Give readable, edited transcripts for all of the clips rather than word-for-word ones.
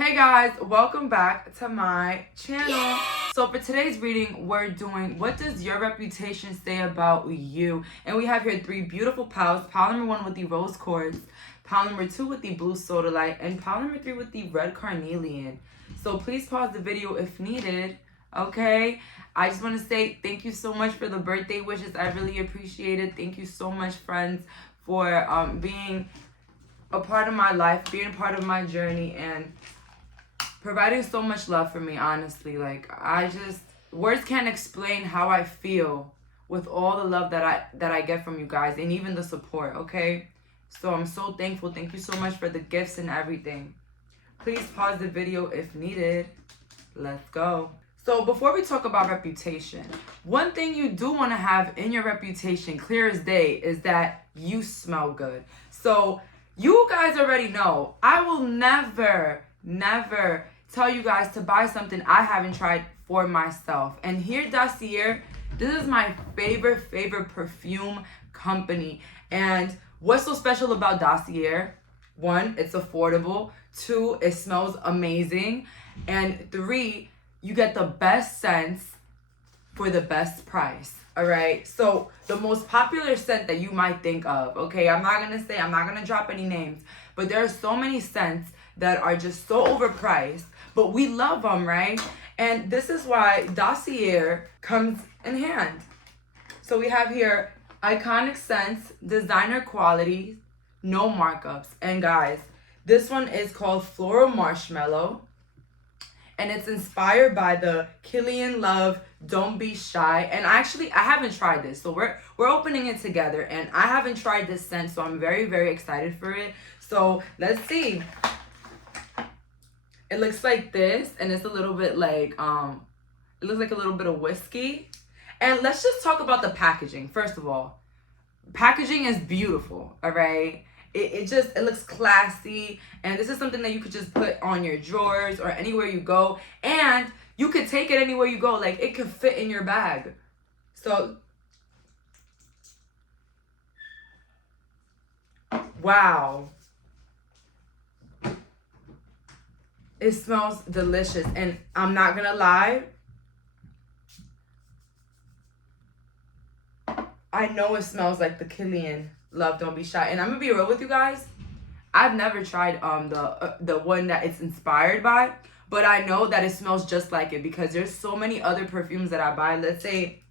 Hey guys, welcome back to my channel. So for today's reading, we're doing what does your reputation say about you? And we have here three beautiful piles. Pile number 1 with the rose quartz, pile number 2 with the blue sodalite, and pile number 3 with the red carnelian. So please pause the video if needed, okay? I just want to say thank you so much for the birthday wishes. I really appreciate it. Thank you so much, friends, for being a part of my life, being a part of my journey, and providing so much love for me, honestly. Like, words can't explain how I feel with all the love that I get from you guys, and even the support, okay? So I'm so thankful. Thank you so much for the gifts and everything. Please pause the video if needed. Let's go. So before we talk about reputation, one thing you do want to have in your reputation, clear as day, is that you smell good. So you guys already know, I will never tell you guys to buy something I haven't tried for myself. And here, Dossier, this is my favorite perfume company. And what's so special about Dossier? 1, it's affordable. 2, it smells amazing. And 3, you get the best scents for the best price. All right, so the most popular scent that you might think of, okay, I'm not gonna drop any names, but there are so many scents that are just so overpriced, but we love them, right? And this is why Dossier comes in hand. So we have here iconic scents, designer quality, no markups. And guys, this one is called Floral Marshmallow, and it's inspired by the Killian Love Don't Be Shy. And actually, I haven't tried this, so we're opening it together, and I haven't tried this scent, so I'm very excited for it. So let's see. It looks like this, and it's a little bit like it looks like a little bit of whiskey. And let's just talk about the packaging. First of all, packaging is beautiful, all right? It looks classy, and this is something that you could just put on your drawers or anywhere you go, and you could take it anywhere you go. Like, it could fit in your bag. So, wow. It smells delicious, and I'm not gonna lie, I know it smells like the Killian Love Don't Be Shy. And I'm gonna be real with you guys, I've never tried the one that it's inspired by, but I know that it smells just like it because there's so many other perfumes that I buy. Let's say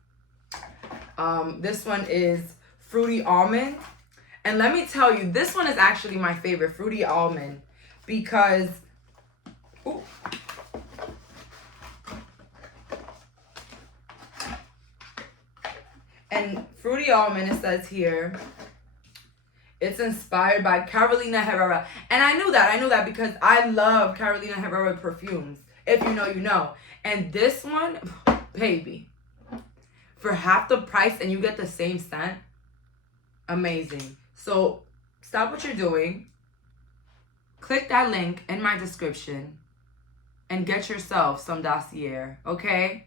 this one is Fruity Almond, and let me tell you, this one is actually my favorite, Fruity Almond, because ooh. And Fruity Almond, it says here, it's inspired by Carolina Herrera. And I knew that because I love Carolina Herrera perfumes. If you know, you know. And this one, baby, for half the price and you get the same scent, amazing. So stop what you're doing, click that link in my description, and get yourself some Dossier, okay?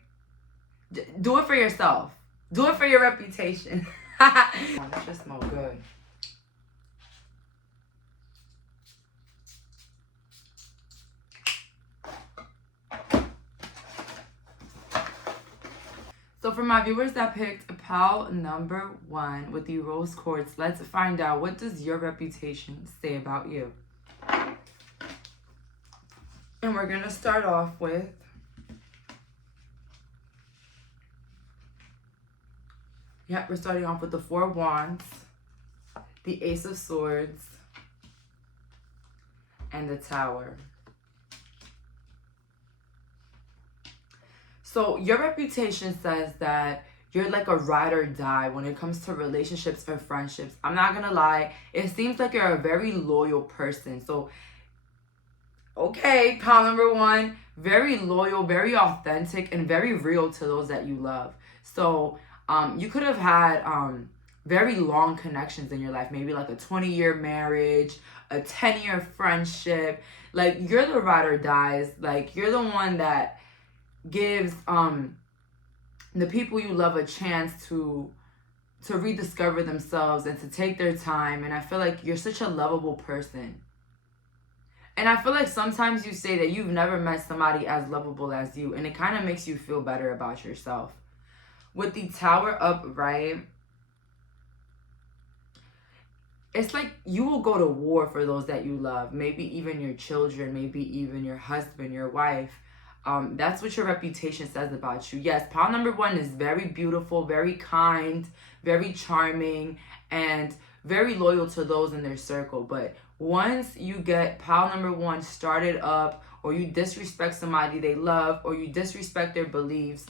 Do it for yourself. Do it for your reputation. That just smells good. So for my viewers that picked pile number 1 with the rose quartz, let's find out, what does your reputation say about you? And we're gonna start off with we're starting off with the 4 of Wands, the Ace of Swords, and the Tower. So your reputation says that you're like a ride or die when it comes to relationships or friendships. I'm not gonna lie, it seems like you're a very loyal person. So, okay, pile number 1, very loyal, very authentic, and very real to those that you love. So you could have had very long connections in your life, maybe like a 20-year marriage, a 10-year friendship. Like, you're the ride or dies. Like, you're the one that gives the people you love a chance to rediscover themselves and to take their time. And I feel like you're such a lovable person. And I feel like sometimes you say that you've never met somebody as lovable as you, and it kind of makes you feel better about yourself. With the Tower upright, it's like you will go to war for those that you love. Maybe even your children, maybe even your husband, your wife. That's what your reputation says about you. Yes, pile number 1 is very beautiful, very kind, very charming, and very loyal to those in their circle. But once you get pile number 1 started up, or you disrespect somebody they love, or you disrespect their beliefs,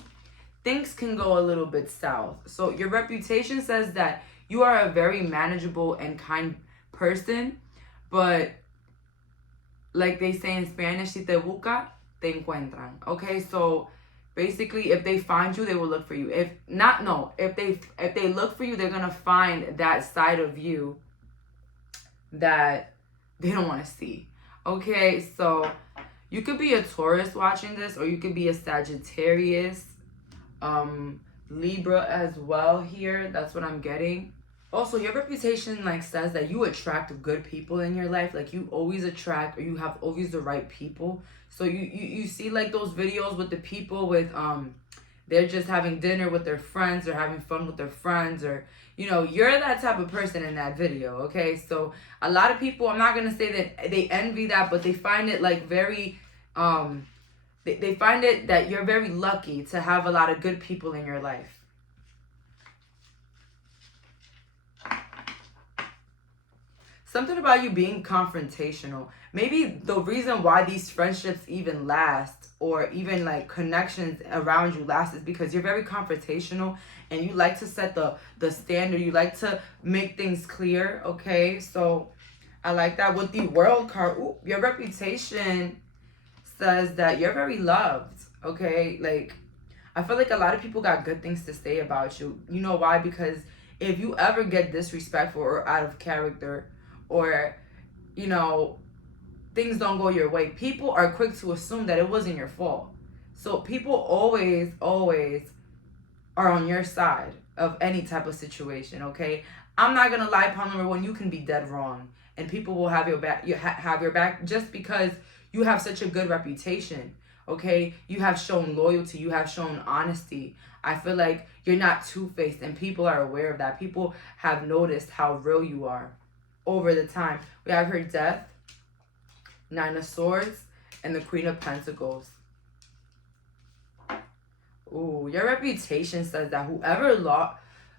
things can go a little bit south. So your reputation says that you are a very manageable and kind person, but like they say in Spanish, si te busca, te encuentran. Okay, so basically, if they find you, they will look for you. If they look for you, they're gonna find that side of you that they don't want to see. Okay, so you could be a Taurus watching this, or you could be a Sagittarius, Libra as well here. That's what I'm getting. Also, your reputation like says that you attract good people in your life. Like you always attract, or you have always the right people. So you see like those videos with the people with they're just having dinner with their friends or having fun with their friends, or you're that type of person in that video. Okay, so a lot of people, I'm not gonna say that they envy that, but they find it like very they find it that you're very lucky to have a lot of good people in your life. Something about you being confrontational. Maybe the reason why these friendships even last, or even like connections around you last, is because you're very confrontational and you like to set the standard. You like to make things clear, okay? So I like that. With the World card, your reputation says that you're very loved, okay? Like, I feel like a lot of people got good things to say about you. You know why? Because if you ever get disrespectful or out of character, or things don't go your way, people are quick to assume that it wasn't your fault. So people always are on your side of any type of situation. Okay, I'm not gonna lie, pile number 1, you can be dead wrong, and people will have your back. Have your back just because you have such a good reputation. Okay, you have shown loyalty, you have shown honesty. I feel like you're not two-faced, and people are aware of that. People have noticed how real you are over the time. We have her Death, 9 of Swords, and the Queen of Pentacles. Ooh, your reputation says that whoever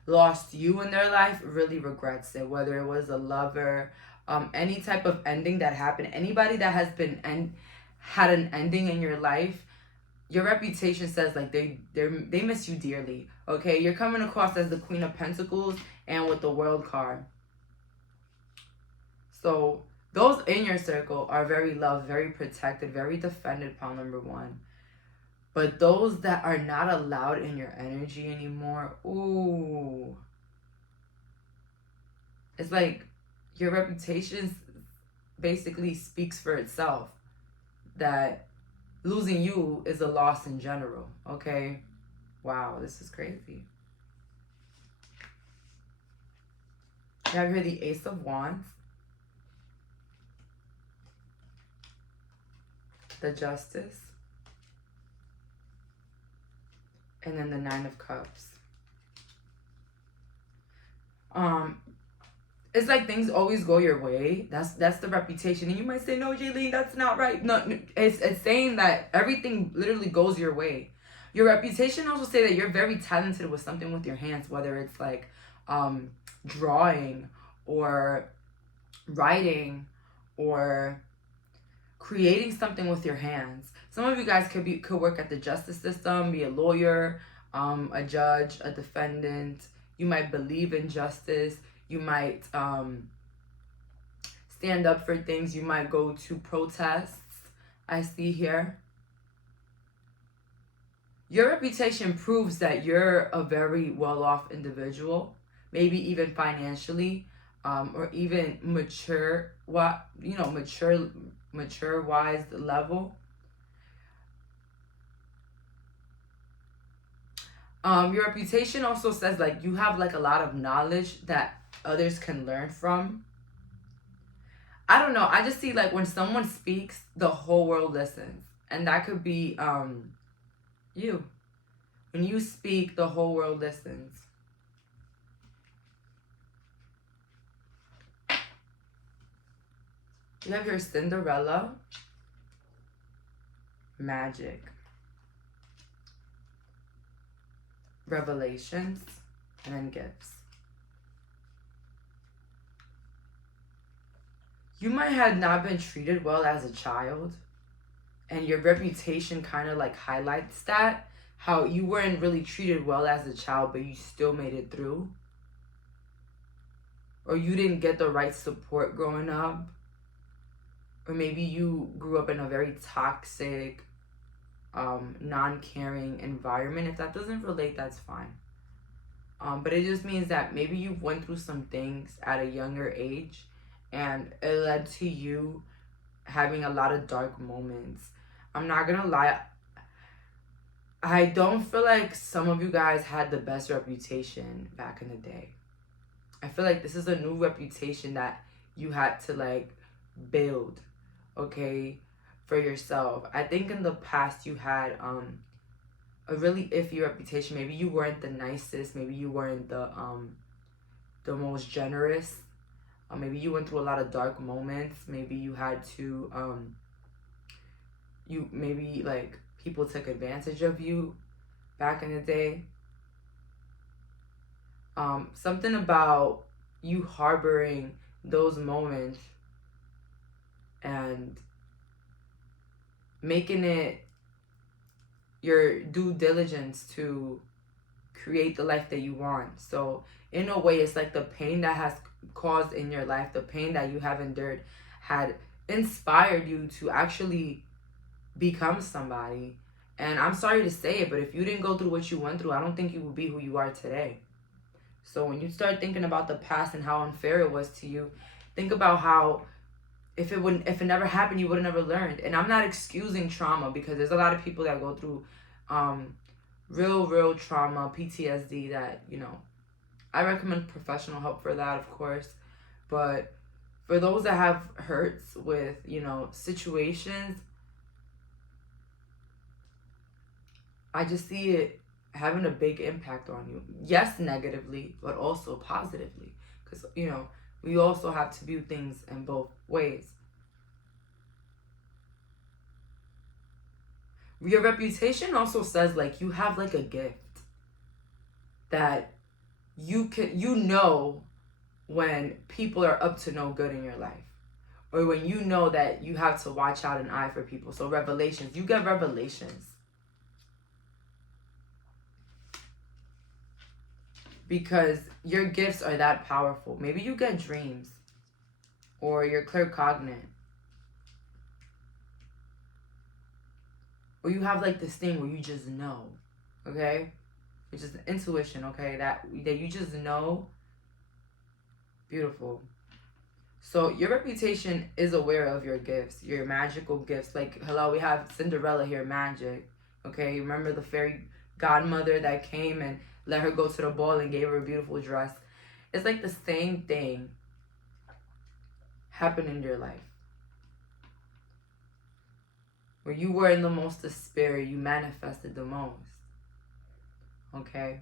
lost you in their life really regrets it. Whether it was a lover, any type of ending that happened, anybody that has been had an ending in your life, your reputation says like they miss you dearly. Okay, you're coming across as the Queen of Pentacles and with the World card. So those in your circle are very loved, very protected, very defended, pile number 1. But those that are not allowed in your energy anymore, ooh. It's like your reputation basically speaks for itself. That losing you is a loss in general, okay? Wow, this is crazy. You have here the Ace of Wands, the Justice, and then the 9 of Cups. It's like things always go your way. That's the reputation. And you might say, no, Jayleen, that's not right. No, it's saying that everything literally goes your way. Your reputation also say that you're very talented with something with your hands, whether it's like drawing or writing or creating something with your hands. Some of you guys could work at the justice system, be a lawyer, a judge, a defendant. You might believe in justice. You might stand up for things. You might go to protests. I see here. Your reputation proves that you're a very well-off individual, maybe even financially, or even mature wise level. Your reputation also says like you have like a lot of knowledge that others can learn from. I don't know. I just see like when someone speaks, the whole world listens. And that could be you. When you speak, the whole world listens. You have your Cinderella, magic, revelations, and then gifts. You might have not been treated well as a child, and your reputation kind of like highlights that. How you weren't really treated well as a child, but you still made it through. Or you didn't get the right support growing up. Or maybe you grew up in a very toxic, non-caring environment. If that doesn't relate, that's fine. But it just means that maybe you went through some things at a younger age and it led to you having a lot of dark moments. I'm not gonna lie, I don't feel like some of you guys had the best reputation back in the day. I feel like this is a new reputation that you had to like build, okay, for yourself. I think in the past you had a really iffy reputation. Maybe you weren't the nicest, maybe you weren't the most generous. Maybe you went through a lot of dark moments. Maybe you had to maybe like people took advantage of you back in the day. Something about you harboring those moments and making it your due diligence to create the life that you want. So in a way, it's like the pain that has caused in your life, the pain that you have endured, had inspired you to actually become somebody. And I'm sorry to say it, but if you didn't go through what you went through, I don't think you would be who you are today. So when you start thinking about the past and how unfair it was to you, think about how if it never happened, you would have never learned. And I'm not excusing trauma, because there's a lot of people that go through real trauma, PTSD, that, you know, I recommend professional help for that, of course. But for those that have hurts with, you know, situations, I just see it having a big impact on you. Yes, negatively, but also positively. Because, you know, we also have to view things in both ways. Your reputation also says like you have like a gift that you know when people are up to no good in your life, or when you know that you have to watch out an eye for people. So revelations, you get revelations. Because your gifts are that powerful. Maybe you get dreams, or you're claircognizant, or you have like this thing where you just know, okay? It's just intuition, okay? That you just know. Beautiful. So your reputation is aware of your gifts, your magical gifts. Like, hello, we have Cinderella here, magic, okay? Remember the fairy godmother that came and let her go to the ball and gave her a beautiful dress? It's like the same thing happened in your life. Where you were in the most despair, you manifested the most. Okay?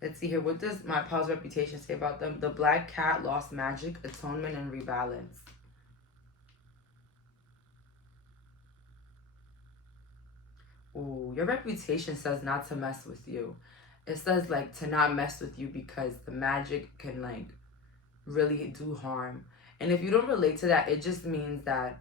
Let's see here. What does my pal's reputation say about them? The black cat lost magic, atonement, and rebalance. Ooh, your reputation says not to mess with you. It says like to not mess with you because the magic can like really do harm. And if you don't relate to that, it just means that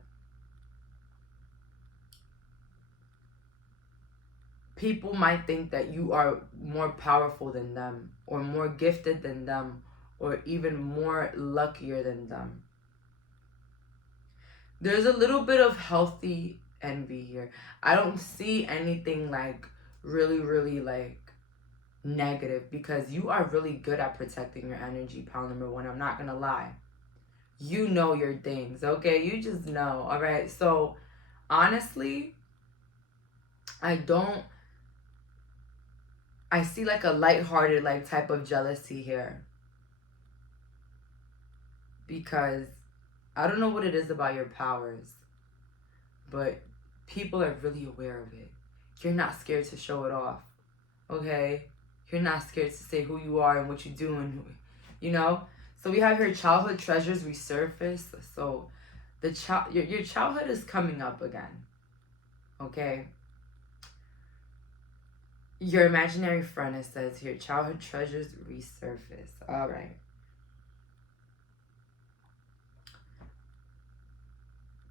people might think that you are more powerful than them, or more gifted than them, or even more luckier than them. There's a little bit of healthy envy here. I don't see anything like really like negative, because you are really good at protecting your energy, pal number one. I'm not gonna lie. You know your things, okay? You just know, all right? So honestly, I see like a lighthearted like type of jealousy here, because I don't know what it is about your powers, but people are really aware of it. You're not scared to show it off, okay? You're not scared to say who you are and what you do and you know? So we have your childhood treasures resurface. So your childhood is coming up again, okay? Your imaginary friend, it says here, childhood treasures resurface. All right.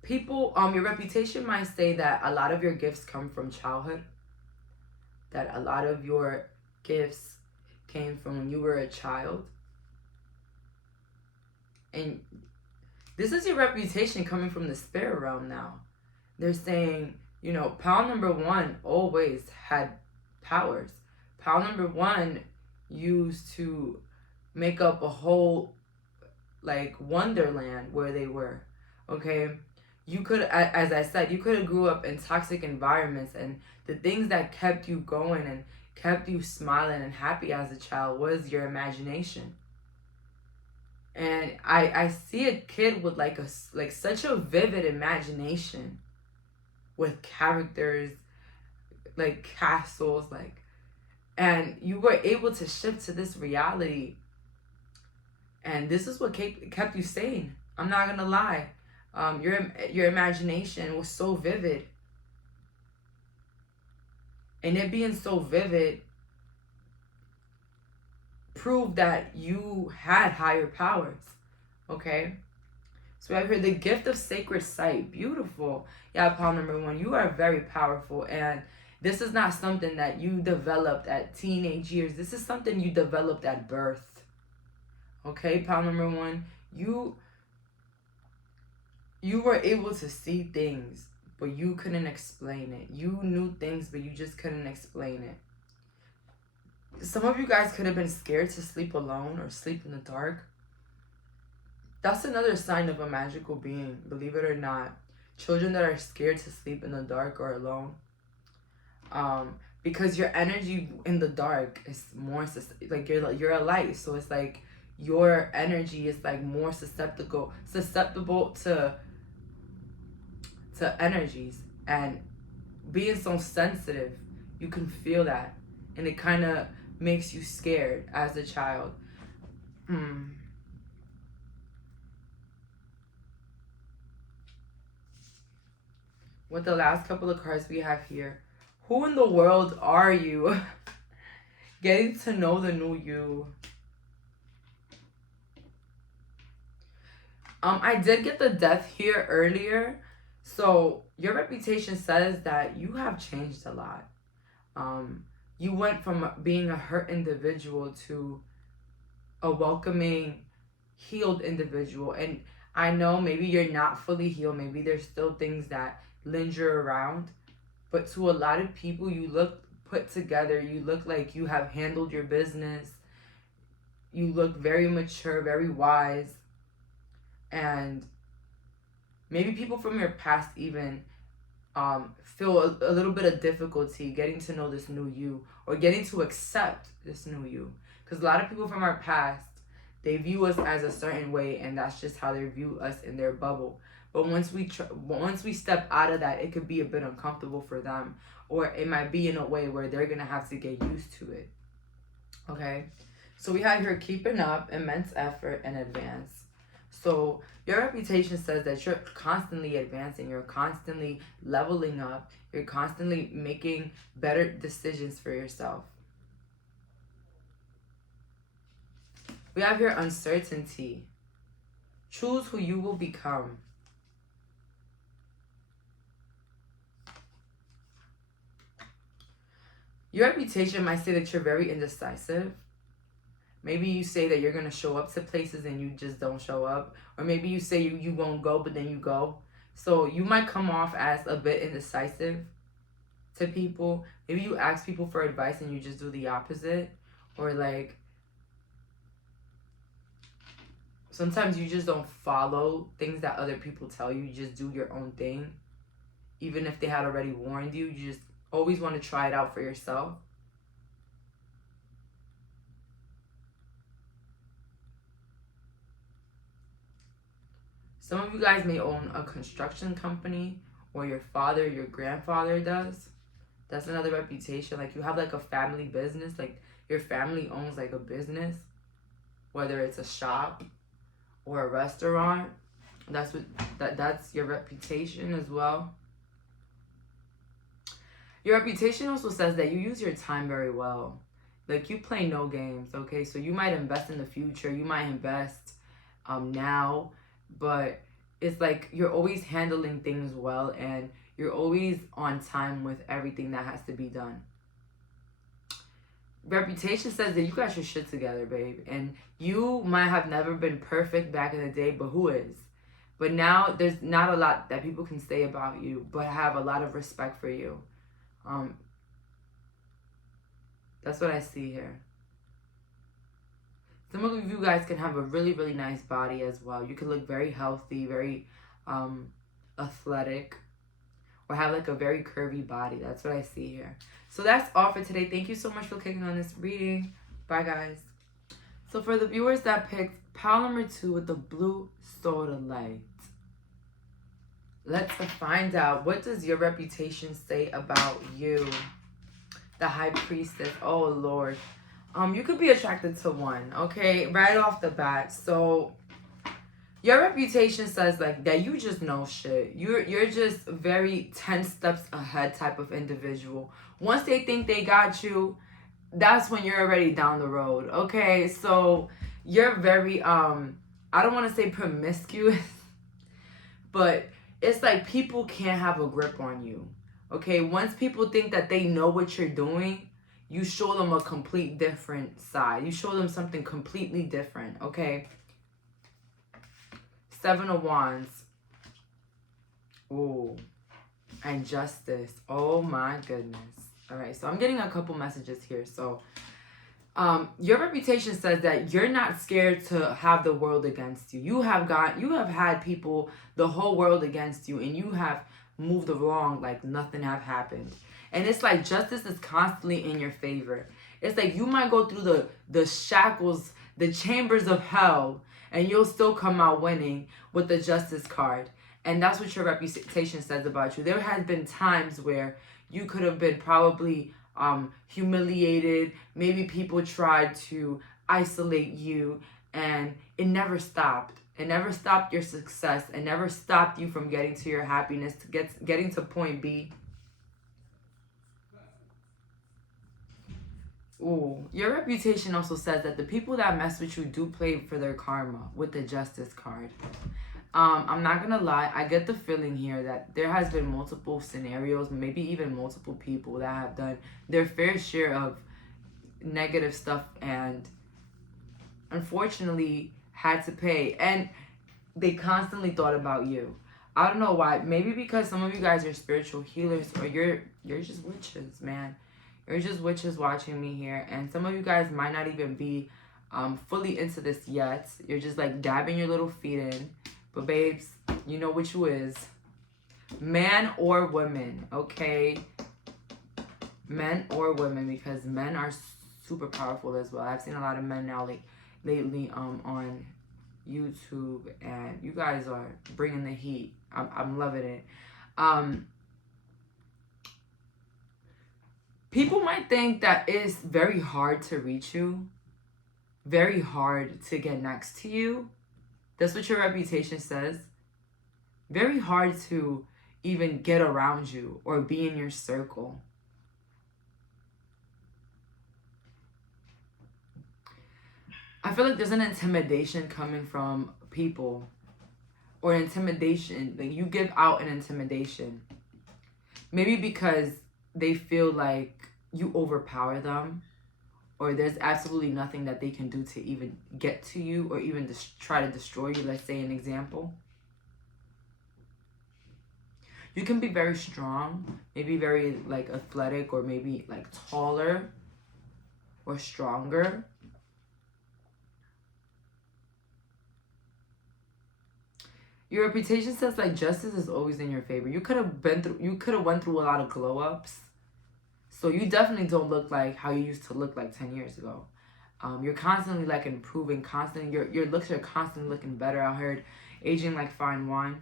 People, your reputation might say that a lot of your gifts come from childhood. That a lot of your gifts came from when you were a child. And this is your reputation coming from the spirit realm now. They're saying, you know, pal number one always had powers. Pal number one used to make up a whole, like, wonderland where they were, okay? You could, as I said, you could have grew up in toxic environments, and the things that kept you going and kept you smiling and happy as a child was your imagination. And I see a kid with like such a vivid imagination, with characters, like castles, like, and you were able to shift to this reality, and this is what kept you sane. I'm not gonna lie. Your imagination was so vivid, and it being so vivid proved that you had higher powers, okay? So I heard the gift of sacred sight. Beautiful. Yeah, pal number one, you are very powerful, and this is not something that you developed at teenage years. This is something you developed at birth, okay? Pal number one, you were able to see things, but you couldn't explain it. You knew things, but you just couldn't explain it. Some of you guys could have been scared to sleep alone or sleep in the dark. That's another sign of a magical being, believe it or not. Children that are scared to sleep in the dark or alone. Because your energy in the dark is more, like, you're a light. So it's like your energy is like more susceptible to energies. And being so sensitive, you can feel that. And it kind of makes you scared as a child. With the last couple of cards we have here, who in the world are you? Getting to know the new you. I did get the death here earlier. So your reputation says that you have changed a lot. You went from being a hurt individual to a welcoming, healed individual. And I know maybe you're not fully healed. Maybe there's still things that linger around. But to a lot of people, you look put together. You look like you have handled your business. You look very mature, very wise. And maybe people from your past even feel a little bit of difficulty getting to know this new you, or getting to accept this new you. Because a lot of people from our past, they view us as a certain way, and that's just how they view us in their bubble. But once we step out of that, it could be a bit uncomfortable for them, or it might be in a way where they're gonna have to get used to it. Okay, so we have here keeping up, immense effort, and advance. So your reputation says that you're constantly advancing, you're constantly leveling up, you're constantly making better decisions for yourself. We have here uncertainty. Choose who you will become. Your reputation might say that you're very indecisive. Maybe you say that you're going to show up to places and you just don't show up. Or maybe you say you won't go, but then you go. So you might come off as a bit indecisive to people. Maybe you ask people for advice and you just do the opposite. Or like, sometimes you just don't follow things that other people tell you. You just do your own thing. Even if they had already warned you, you just always want to try it out for yourself. Some of you guys may own a construction company, or your father, your grandfather does. That's another reputation. Like you have like a family business, like your family owns like a business, whether it's a shop or a restaurant. That's your reputation as well. Your reputation also says that you use your time very well. Like you play no games, okay? So you might invest in the future, you might invest now, but it's like you're always handling things well, and you're always on time with everything that has to be done. Reputation says that you got your shit together, babe. And you might have never been perfect back in the day, but who is? But now there's not a lot that people can say about you, but have a lot of respect for you. That's what I see here. Some of you guys can have a really, really nice body as well. You can look very healthy, very athletic, or have like a very curvy body. That's what I see here. So that's all for today. Thank you so much for clicking on this reading. Bye, guys. So for the viewers that picked pile number 2 with the blue soda light, let's find out, what does your reputation say about you? The High Priestess. Oh, Lord. You could be attracted to one, okay? Right off the bat. So your reputation says like that you just know shit. You're just very 10 steps ahead type of individual. Once they think they got you, that's when you're already down the road, okay? So you're very I don't want to say promiscuous, but it's like people can't have a grip on you, okay? Once people think that they know what you're doing, you show them a complete different side. You show them something completely different, okay? 7 of Wands. Ooh. And Justice. Oh my goodness. All right, so I'm getting a couple messages here. So your reputation says that you're not scared to have the world against you. You have had people, the whole world against you, and you have moved along like nothing have happened. And it's like justice is constantly in your favor. It's like you might go through the shackles, the chambers of hell, and you'll still come out winning with the Justice card. And that's what your reputation says about you. There has been times where you could have been probably humiliated. Maybe people tried to isolate you, and it never stopped. It never stopped your success. It never stopped you from getting to your happiness, to getting to point B. Ooh, your reputation also says that the people that mess with you do play for their karma with the Justice card. I'm not gonna lie, I get the feeling here that there has been multiple scenarios, maybe even multiple people that have done their fair share of negative stuff and unfortunately had to pay. And they constantly thought about you. I don't know why. Maybe because some of you guys are spiritual healers, or you're just witches, man. You're just witches watching me here. And some of you guys might not even be fully into this yet. You're just like dabbing your little feet in. But babes, you know which you is. Man or woman, okay? Men or women, because men are super powerful as well. I've seen a lot of men now lately on YouTube, and you guys are bringing the heat. I'm loving it. People might think that it's very hard to reach you, very hard to get next to you. That's what your reputation says. Very hard to even get around you or be in your circle. I feel like there's an intimidation coming from people, or an intimidation, like you give out an intimidation. Maybe because they feel like you overpower them, or there's absolutely nothing that they can do to even get to you, or even try to destroy you. Let's say an example. You can be very strong, maybe very like athletic, or maybe like taller or stronger. Your reputation says like justice is always in your favor. You could have went through a lot of glow ups. So you definitely don't look like how you used to look like 10 years ago. You're constantly like improving, constantly. Your looks are constantly looking better. I heard aging like fine wine.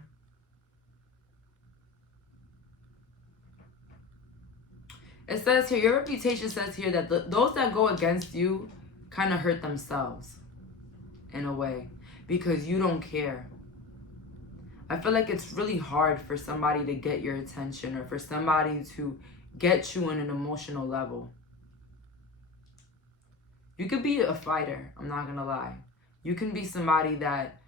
It says here, your reputation says here that those that go against you kind of hurt themselves in a way because you don't care. I feel like it's really hard for somebody to get your attention or for somebody to get you on an emotional level. You could be a fighter, I'm not gonna lie. You can be somebody that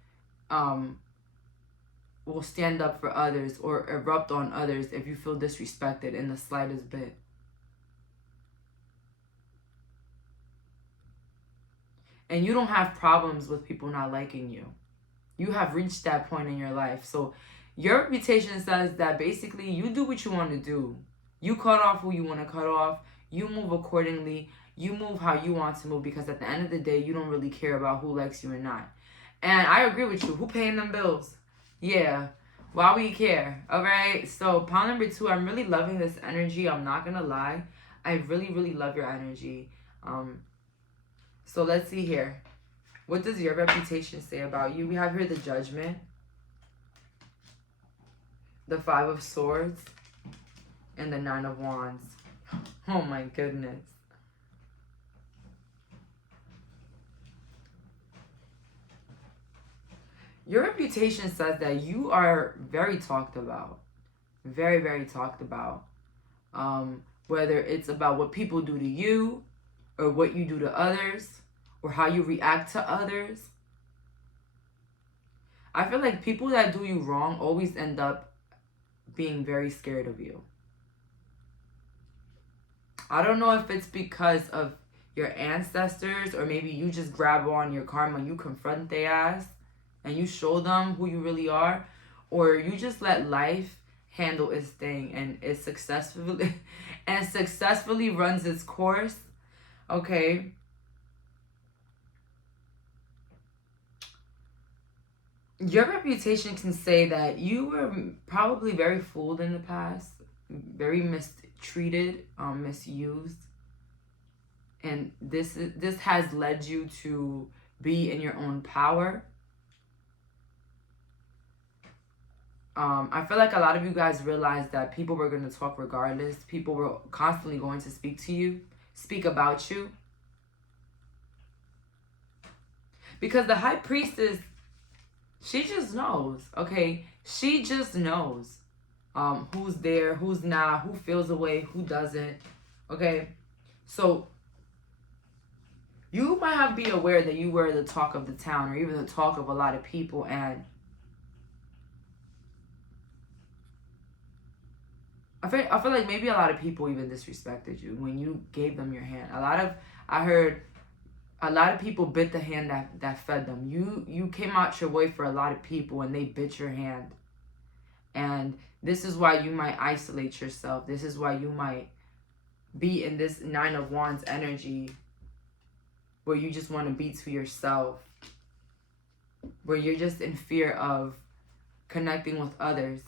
will stand up for others or erupt on others if you feel disrespected in the slightest bit. And you don't have problems with people not liking you. You have reached that point in your life. So your reputation says that basically you do what you want to do. You cut off who you want to cut off. You move accordingly. You move how you want to move because at the end of the day, you don't really care about who likes you or not. And I agree with you. Who paying them bills? Yeah. Why we care? All right. So pile number 2, I'm really loving this energy. I'm not going to lie. I really, really love your energy. So let's see here. What does your reputation say about you? We have here the Judgment, the 5 of Swords, and the 9 of Wands. Oh my goodness. Your reputation says that you are very talked about. Very, very talked about. Whether it's about what people do to you, or what you do to others, or how you react to others. I feel like people that do you wrong always end up being very scared of you. I don't know if it's because of your ancestors or maybe you just grab on your karma and you confront their ass and you show them who you really are, or you just let life handle its thing and it successfully runs its course. Okay. Your reputation can say that you were probably very fooled in the past, very mistreated, misused, and this has led you to be in your own power. I feel like a lot of you guys realized that people were going to talk regardless. People were constantly going to speak to you, speak about you. Because the High Priestess, she just knows, okay? She just knows who's there, who's not, who feels away, who doesn't, okay? So you might have to be aware that you were the talk of the town or even the talk of a lot of people, and I feel like maybe a lot of people even disrespected you when you gave them your hand. I heard a lot of people bit the hand that fed them. You came out your way for a lot of people and they bit your hand. And this is why you might isolate yourself. This is why you might be in this 9 of Wands energy where you just want to be to yourself. Where you're just in fear of connecting with others.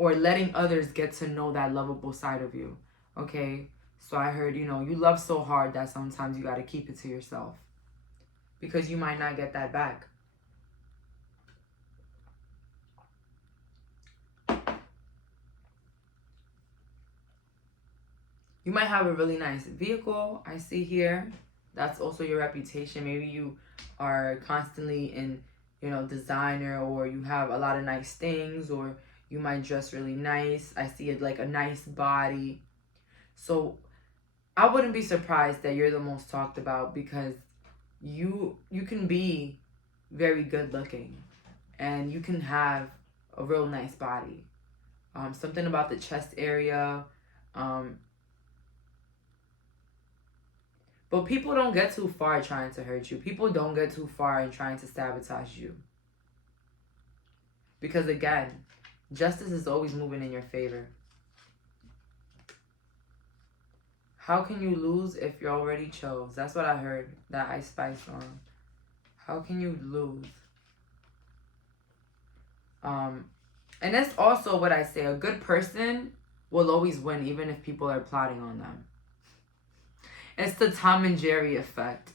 Or letting others get to know that lovable side of you. Okay? So I heard, you love so hard that sometimes you got to keep it to yourself. Because you might not get that back. You might have a really nice vehicle, I see here. That's also your reputation. Maybe you are constantly in, designer, or you have a lot of nice things, or you might dress really nice. I see it like a nice body. So I wouldn't be surprised that you're the most talked about because you can be very good looking and you can have a real nice body. Something about the chest area. But people don't get too far trying to hurt you. People don't get too far in trying to sabotage you. Because again, justice is always moving in your favor. How can you lose if you already chose? That's what I heard, that Ice Spice song. How can you lose? And that's also what I say. A good person will always win, even if people are plotting on them. It's the Tom and Jerry effect.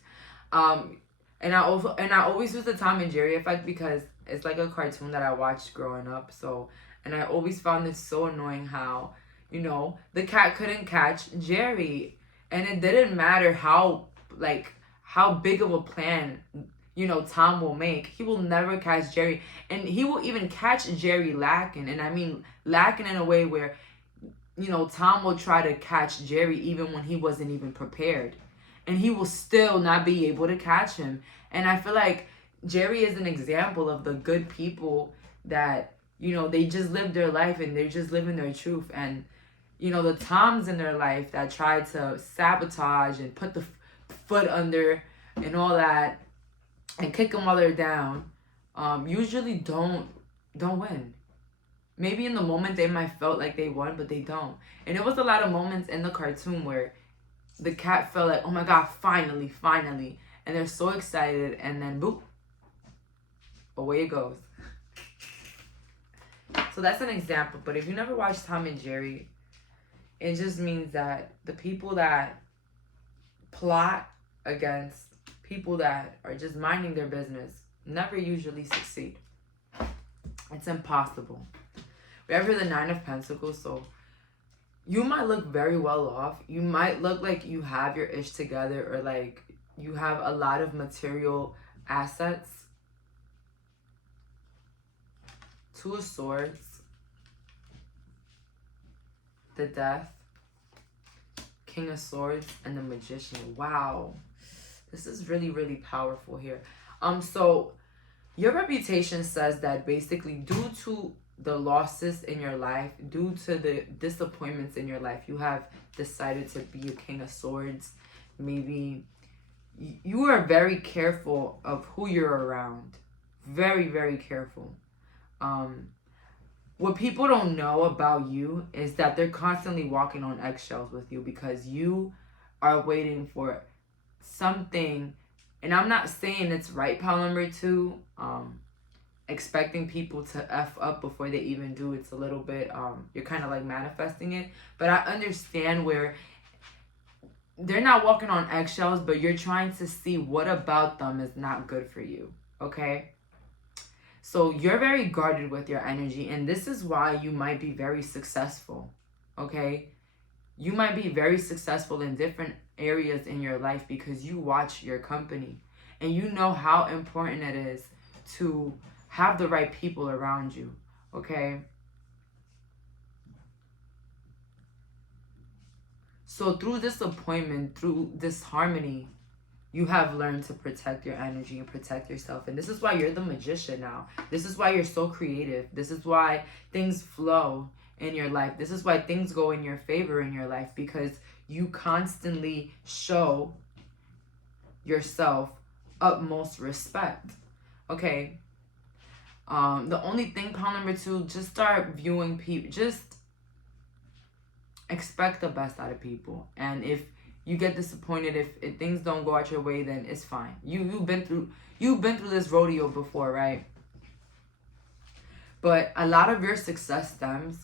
And I always use the Tom and Jerry effect because it's like a cartoon that I watched growing up. So, and I always found it so annoying how, you know, the cat couldn't catch Jerry, and it didn't matter how big of a plan, you know, Tom will make. He will never catch Jerry, and he will even catch Jerry lacking. And I mean lacking in a way where, you know, Tom will try to catch Jerry even when he wasn't even prepared, and he will still not be able to catch him. And I feel like Jerry is an example of the good people that, you know, they just live their life and they're just living their truth. And, you know, the Toms in their life that try to sabotage and put the foot under and all that and kick them while they're down, usually don't win. Maybe in the moment they might felt like they won, but they don't. And there was a lot of moments in the cartoon where the cat felt like, oh my God, finally. And they're so excited, and then boop, away it goes. So that's an example. But if you never watched Tom and Jerry, it just means that the people that plot against people that are just minding their business never usually succeed. It's impossible. We have here the 9 of Pentacles, so you might look very well off. You might look like you have your ish together, or like you have a lot of material assets. 2 of Swords, the Death, King of Swords, and the Magician. Wow. This is really, really powerful here. So your reputation says that basically due to the losses in your life, due to the disappointments in your life, you have decided to be a King of Swords. Maybe you are very careful of who you're around. Very, very careful. What people don't know about you is that they're constantly walking on eggshells with you because you are waiting for something. And I'm not saying it's right, pile number 2. Expecting people to F up before they even do, it's a little bit, you're kind of like manifesting it. But I understand where they're not walking on eggshells, but you're trying to see what about them is not good for you, okay? So you're very guarded with your energy, and this is why you might be very successful, okay? You might be very successful in different areas in your life because you watch your company, and you know how important it is to have the right people around you, okay? So through disappointment, through disharmony, you have learned to protect your energy and protect yourself. And this is why you're the magician now. This is why you're so creative. This is why things flow in your life. This is why things go in your favor in your life, because you constantly show yourself utmost respect, okay? The only thing, pile number 2, just start viewing people, just expect the best out of people. And if you get disappointed, if things don't go out your way, then it's fine. You've been through this rodeo before, right? But a lot of your success stems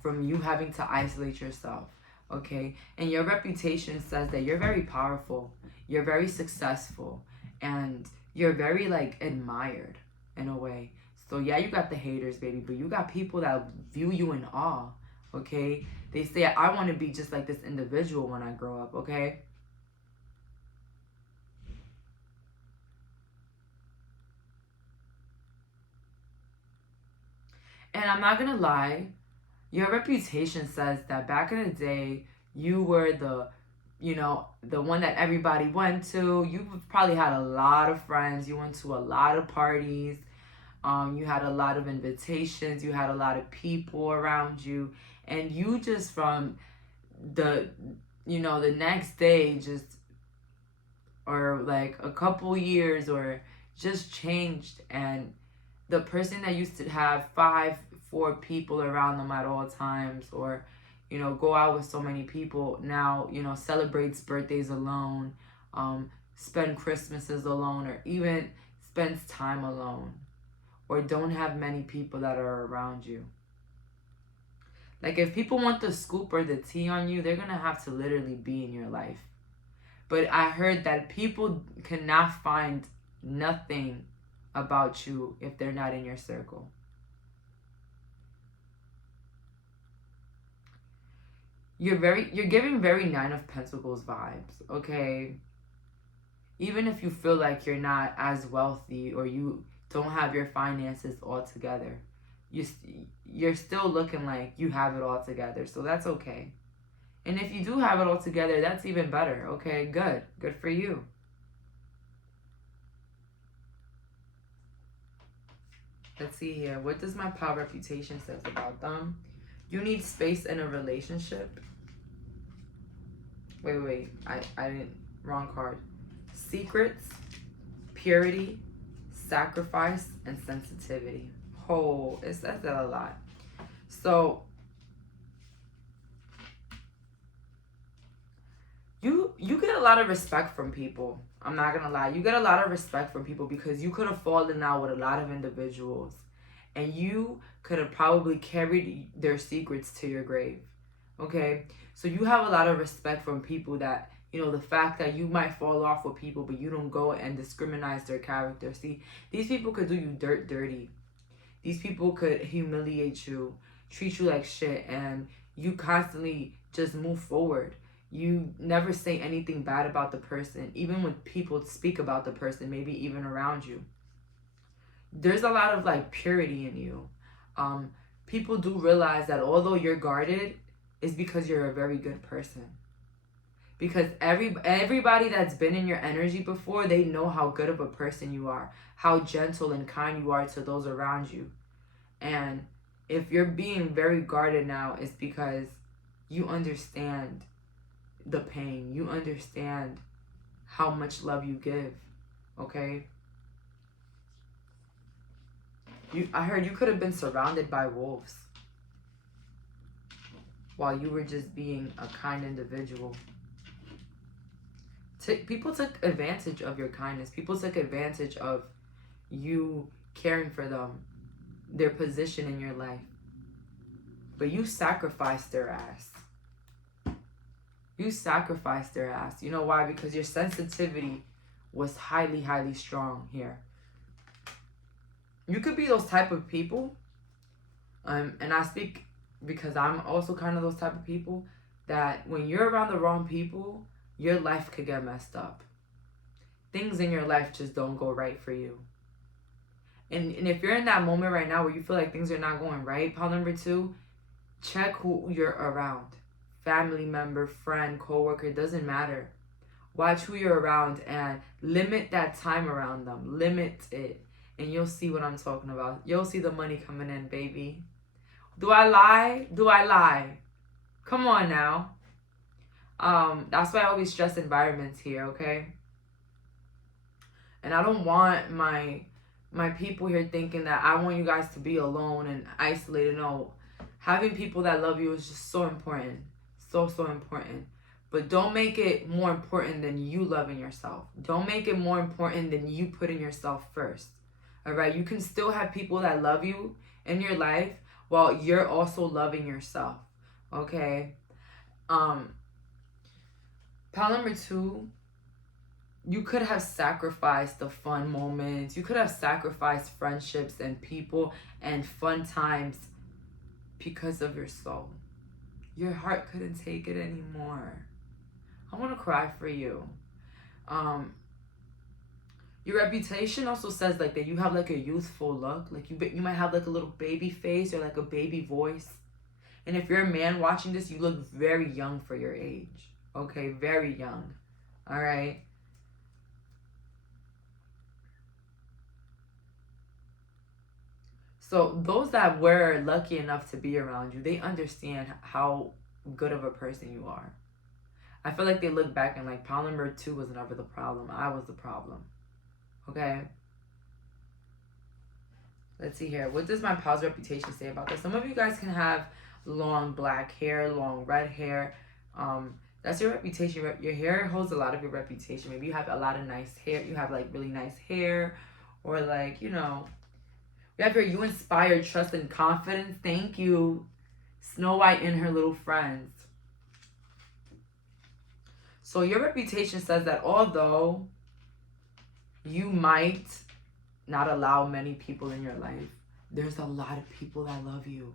from you having to isolate yourself, okay? And your reputation says that you're very powerful, you're very successful, and you're very like admired in a way. So yeah, you got the haters, baby, but you got people that view you in awe, okay? They say, I want to be just like this individual when I grow up, okay? And I'm not going to lie, your reputation says that back in the day, you were the, you know, the one that everybody went to. You've probably had a lot of friends. You went to a lot of parties. You had a lot of invitations. You had a lot of people around you. And you just from the, you know, the next day just, or like a couple years, or just changed. And the person that used to have 4 people around them at all times, or, you know, go out with so many people, now, you know, celebrates birthdays alone, spend Christmases alone, or even spends time alone, or don't have many people that are around you. Like, if people want the scoop or the tea on you, they're going to have to literally be in your life. But I heard that people cannot find nothing about you if they're not in your circle. You're giving very Nine of Pentacles vibes, okay? Even if you feel like you're not as wealthy or you don't have your finances all together, you're still looking like you have it all together, so that's okay. And if you do have it all together, that's even better, okay? Good for you. Let's see here. What does my pal reputation says about them? You need space in a relationship. Wait. I didn't, wrong card. Secrets, purity, sacrifice, and sensitivity. Oh, it says that a lot. So, you get a lot of respect from people. I'm not gonna lie. You get a lot of respect from people because you could have fallen out with a lot of individuals. And you could have probably carried their secrets to your grave. Okay? So you have a lot of respect from people that, you know, the fact that you might fall off with people, but you don't go and discriminate their character. See, these people could do you dirty. These people could humiliate you, treat you like shit, and you constantly just move forward. You never say anything bad about the person, even when people speak about the person, maybe even around you. There's a lot of like purity in you. People do realize that although you're guarded, it's because you're a very good person. Because everybody that's been in your energy before, they know how good of a person you are, how gentle and kind you are to those around you. And if you're being very guarded now, it's because you understand the pain. You understand how much love you give, okay? I heard you could have been surrounded by wolves while you were just being a kind individual. People took advantage of your kindness. People took advantage of you caring for them, their position in your life. But you sacrificed their ass. You sacrificed their ass. You know why? Because your sensitivity was highly, highly strong here. You could be those type of people. And I speak because I'm also kind of those type of people that when you're around the wrong people, your life could get messed up. Things in your life just don't go right for you. And if you're in that moment right now where you feel like things are not going right, pile number 2, check who you're around. Family member, friend, coworker, doesn't matter. Watch who you're around and limit that time around them. Limit it. And you'll see what I'm talking about. You'll see the money coming in, baby. Do I lie? Do I lie? Come on now. That's why I always stress environments here, okay? And I don't want my people here thinking that I want you guys to be alone and isolated. No, having people that love you is just so important. So important. But don't make it more important than you loving yourself. Don't make it more important than you putting yourself first. All right? You can still have people that love you in your life while you're also loving yourself. Okay? Pile number 2, you could have sacrificed the fun moments. You could have sacrificed friendships and people and fun times because of your soul. Your heart couldn't take it anymore. I want to cry for you. Your reputation also says like that you have like a youthful look. Like you might have like a little baby face or like a baby voice. And if you're a man watching this, you look very young for your age. Okay, very young. All right. So those that were lucky enough to be around you, they understand how good of a person you are. I feel like they look back and like pile number 2 was never the problem. I was the problem. Okay. Let's see here. What does my pal's reputation say about this? Some of you guys can have long black hair, long red hair. That's your reputation. Your hair holds a lot of your reputation. Maybe you have a lot of nice hair. You have like really nice hair, or like, you know, we have here, you inspire trust and confidence. Thank you, Snow White and her little friends. So your reputation says that although You might not allow many people in your life. There's a lot of people that love you.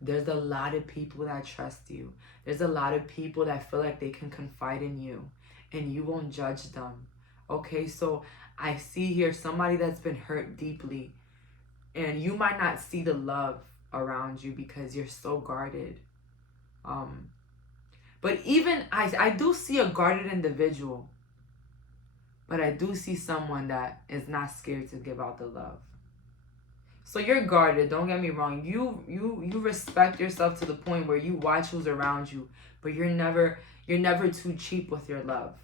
There's a lot of people that trust you. There's a lot of people that feel like they can confide in you and you won't judge them. Okay, so I see here somebody that's been hurt deeply, and you might not see the love around you because you're so guarded. But even I do see a guarded individual, but I do see someone that is not scared to give out the love. So you're guarded, don't get me wrong. You respect yourself to the point where you watch who's around you, but you're never too cheap with your love.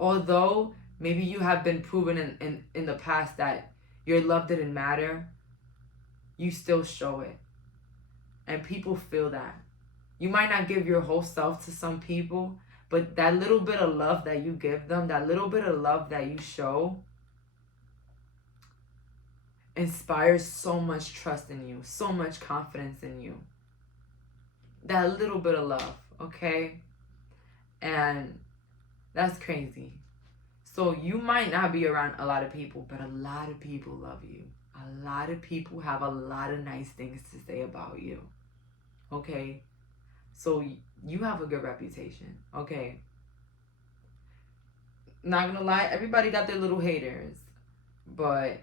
Although maybe you have been proven in the past that your love didn't matter, you still show it. And people feel that. You might not give your whole self to some people, but that little bit of love that you give them, that little bit of love that you show, inspires so much trust in you, so much confidence in you. That little bit of love, okay? And that's crazy. So you might not be around a lot of people, but a lot of people love you. A lot of people have a lot of nice things to say about you, okay? So you have a good reputation, okay? Not gonna lie, everybody got their little haters, but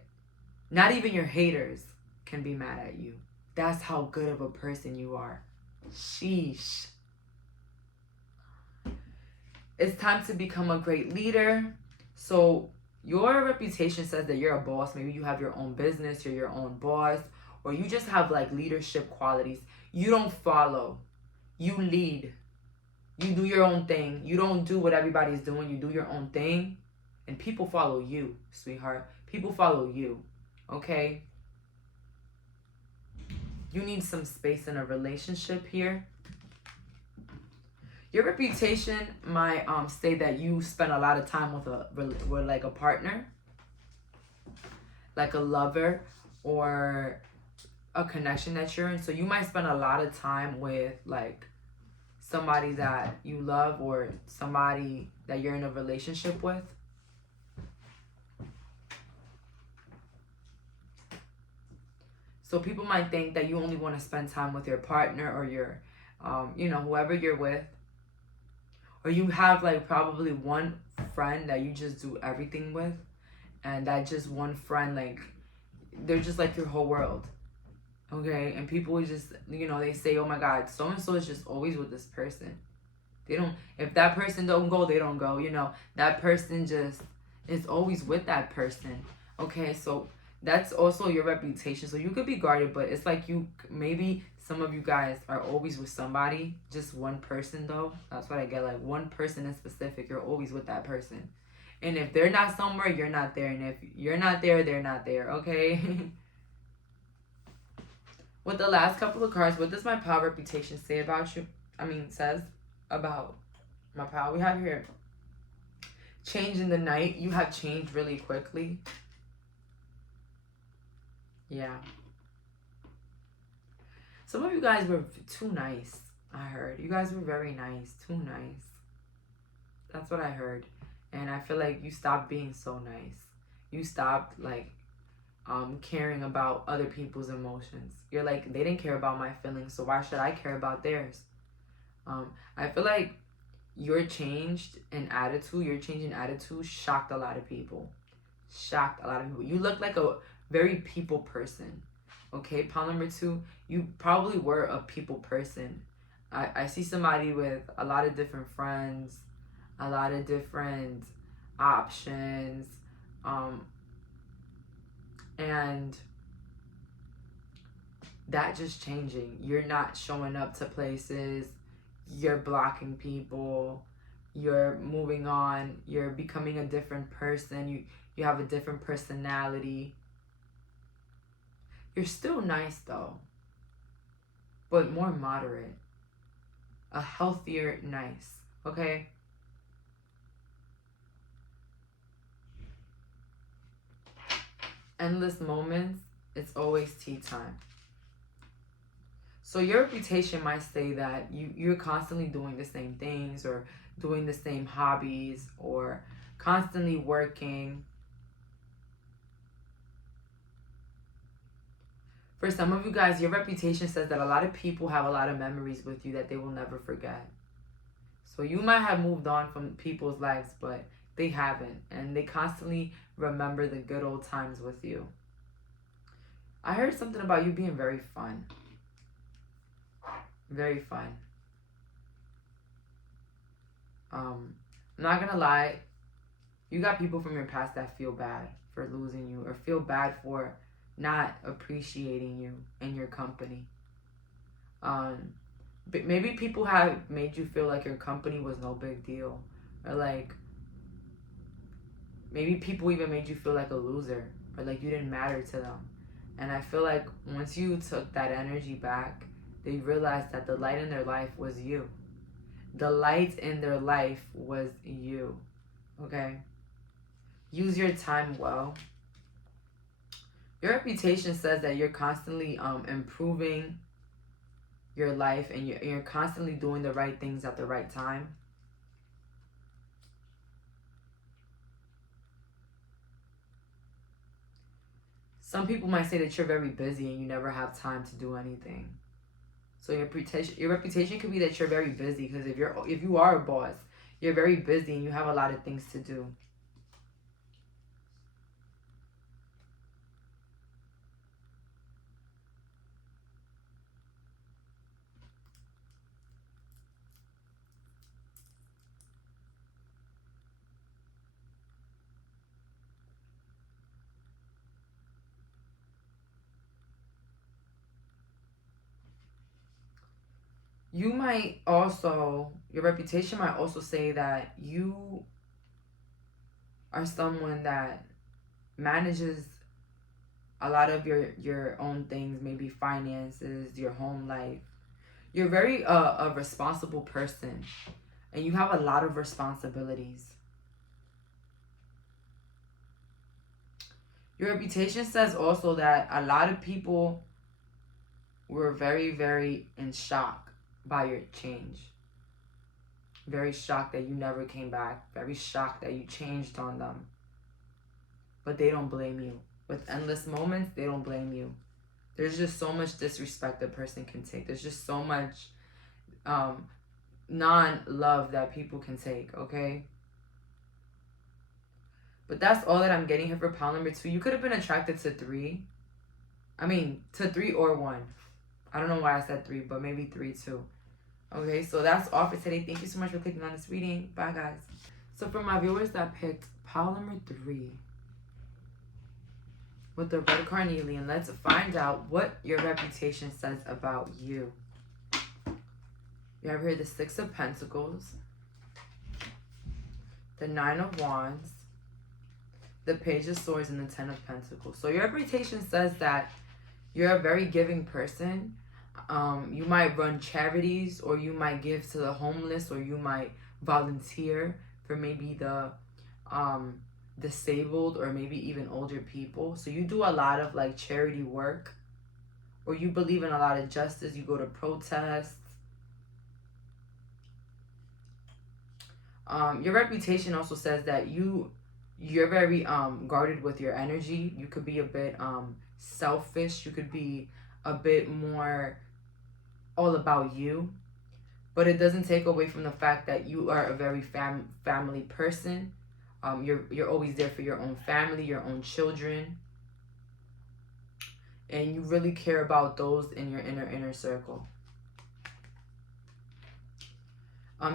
not even your haters can be mad at you. That's how good of a person you are. Sheesh. It's time to become a great leader. So your reputation says that you're a boss. Maybe you have your own business, you're your own boss, or you just have like leadership qualities. You don't follow. You lead. You do your own thing. You don't do what everybody's doing. You do your own thing. And people follow you, sweetheart. People follow you. Okay? You need some space in a relationship here. Your reputation might say that you spend a lot of time with like a partner, like a lover, or a connection that you're in. So you might spend a lot of time with like somebody that you love or somebody that you're in a relationship with. So people might think that you only want to spend time with your partner or your, whoever you're with. Or you have like probably one friend that you just do everything with. And that just one friend, like, they're just like your whole world. Okay? And people just, they say, oh my God, so-and-so is just always with this person. If that person don't go, they don't go. That person just is always with that person. Okay? So that's also your reputation. So you could be guarded, but it's like maybe some of you guys are always with somebody. Just one person though. That's what I get. Like one person in specific, you're always with that person. And if they're not somewhere, you're not there. And if you're not there, they're not there. Okay? With the last couple of cards, what does my pal reputation say about you? Says about my pal. We have here change in the night. You have changed really quickly. Yeah. Some of you guys were too nice, I heard. You guys were very nice. Too nice. That's what I heard. And I feel like you stopped being so nice. You stopped, like, caring about other people's emotions. You're like, they didn't care about my feelings, so why should I care about theirs? I feel like your change in attitude shocked a lot of people. You look like a very people person. Okay, pile number 2, you probably were a people person. I see somebody with a lot of different friends, a lot of different options, and that just changing. You're not showing up to places, you're blocking people, you're moving on, you're becoming a different person, you have a different personality. You're still nice though, but more moderate. A healthier nice, okay? Endless moments, it's always tea time. So your reputation might say that you're constantly doing the same things or doing the same hobbies or constantly working. For some of you guys, your reputation says that a lot of people have a lot of memories with you that they will never forget. So you might have moved on from people's lives, but they haven't. And they constantly remember the good old times with you. I heard something about you being very fun. Very fun. I'm not gonna lie. You got people from your past that feel bad for losing you, or feel bad for not appreciating you and your company. But maybe people have made you feel like your company was no big deal, or like maybe people even made you feel like a loser, or like you didn't matter to them. And I feel like once you took that energy back, they realized that the light in their life was you. The light in their life was you. Okay? Use your time well. Your reputation says that you're constantly improving your life, and you're constantly doing the right things at the right time. Some people might say that you're very busy and you never have time to do anything. So your reputation could be that you're very busy, because if you are a boss, you're very busy and you have a lot of things to do. You might also, your reputation might also say that you are someone that manages a lot of your own things, maybe finances, your home life. You're very a responsible person, and you have a lot of responsibilities. Your reputation says also that a lot of people were very, very in shock by your change. Very shocked that you never came back. Very shocked that you changed on them. But they don't blame you. With endless moments, they don't blame you. There's just so much disrespect a person can take. There's just so much non-love that people can take, okay? But that's all that I'm getting here for pile number 2. You could have been attracted to 3. I mean, to 3 or 1. I don't know why I said 3, but maybe 3 too. Okay, so that's all for today. Thank you so much for clicking on this reading. Bye, guys. So for my viewers that picked pile number 3 with the red carnelian, let's find out what your reputation says about you. You have here the 6 of Pentacles, the 9 of Wands, the Page of Swords, and the 10 of Pentacles. So your reputation says that you're a very giving person. You might run charities, or you might give to the homeless, or you might volunteer for maybe the disabled, or maybe even older people. So you do a lot of like charity work, or you believe in a lot of justice. You go to protests. Your reputation also says that you're very guarded with your energy. You could be a bit selfish. You could be a bit more all about you, but it doesn't take away from the fact that you are a very family person. You're always there for your own family, your own children, and you really care about those in your inner circle.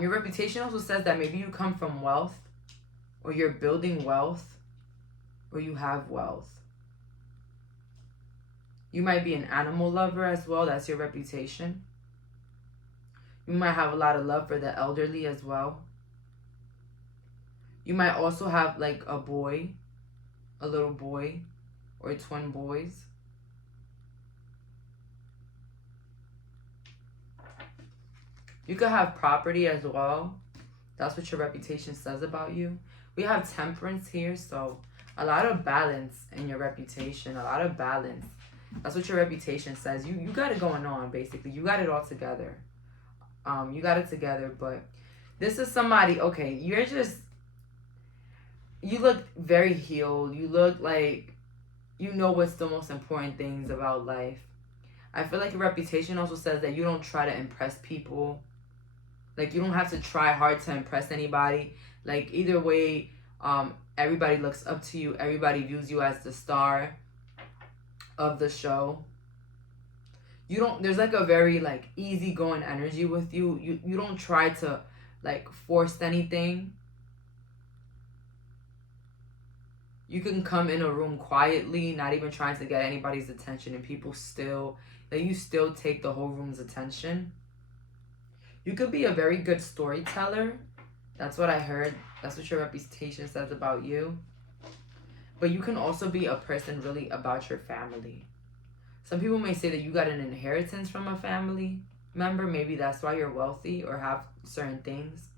Your reputation also says that maybe you come from wealth, or you're building wealth, or you have wealth. You might be an animal lover as well. That's your reputation. You might have a lot of love for the elderly as well. You might also have like a boy, a little boy, or twin boys. You could have property as well. That's what your reputation says about you. We have Temperance here, so a lot of balance in your reputation, a lot of balance. That's what your reputation says. You got it going on, basically. You got it all together. You got it together, but this is somebody, okay, you look very healed. You look like you know what's the most important things about life. I feel like your reputation also says that you don't try to impress people. Like, you don't have to try hard to impress anybody. Like, either way, everybody looks up to you. Everybody views you as the star of the show. You don't, there's like a very like easygoing energy with you. You don't try to like force anything. You can come in a room quietly, not even trying to get anybody's attention, and people still, like, you still take the whole room's attention. You could be a very good storyteller. That's what I heard. That's what your reputation says about you. But you can also be a person really about your family. Some people may say that you got an inheritance from a family member. Maybe that's why you're wealthy or have certain things.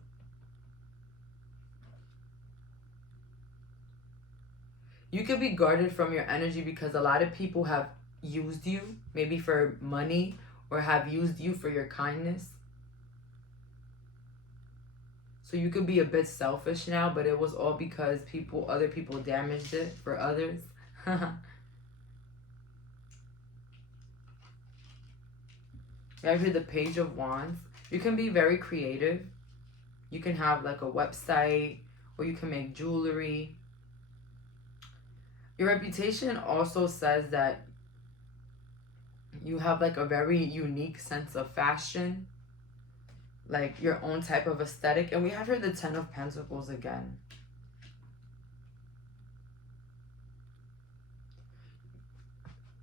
You could be guarded from your energy because a lot of people have used you, maybe for money, or have used you for your kindness. So you could be a bit selfish now, but it was all because other people damaged it for others. Right here, the Page of Wands. You can be very creative. You can have like a website, or you can make jewelry. Your reputation also says that you have like a very unique sense of fashion, like your own type of aesthetic. And we have here the Ten of Pentacles again.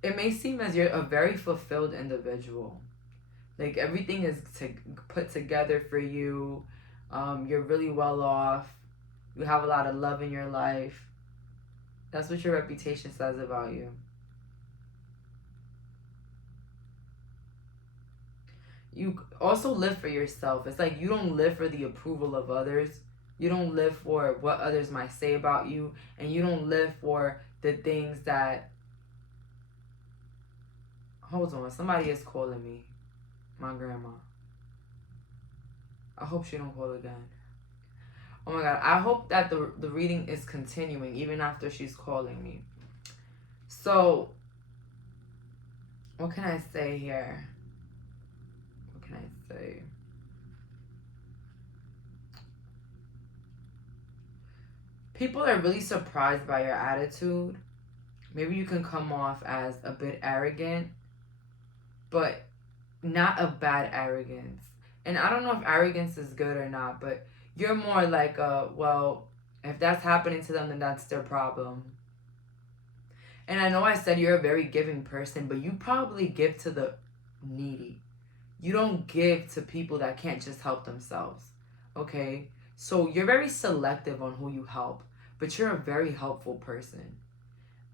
It may seem as you're a very fulfilled individual. Like, everything is put together for you. You're really well off. You have a lot of love in your life. That's what your reputation says about you. You also live for yourself. It's like you don't live for the approval of others. You don't live for what others might say about you. And you don't live for the things that... Hold on. Somebody is calling me. My grandma. I hope she don't call again. Oh my God. I hope that the reading is continuing even after she's calling me. So, what can I say here? What can I say? People are really surprised by your attitude. Maybe you can come off as a bit arrogant, but not a bad arrogance. And I don't know if arrogance is good or not, but you're more like well, if that's happening to them, then that's their problem. And I know I said you're a very giving person, but you probably give to the needy. You don't give to people that can't just help themselves, okay? So you're very selective on who you help, but you're a very helpful person.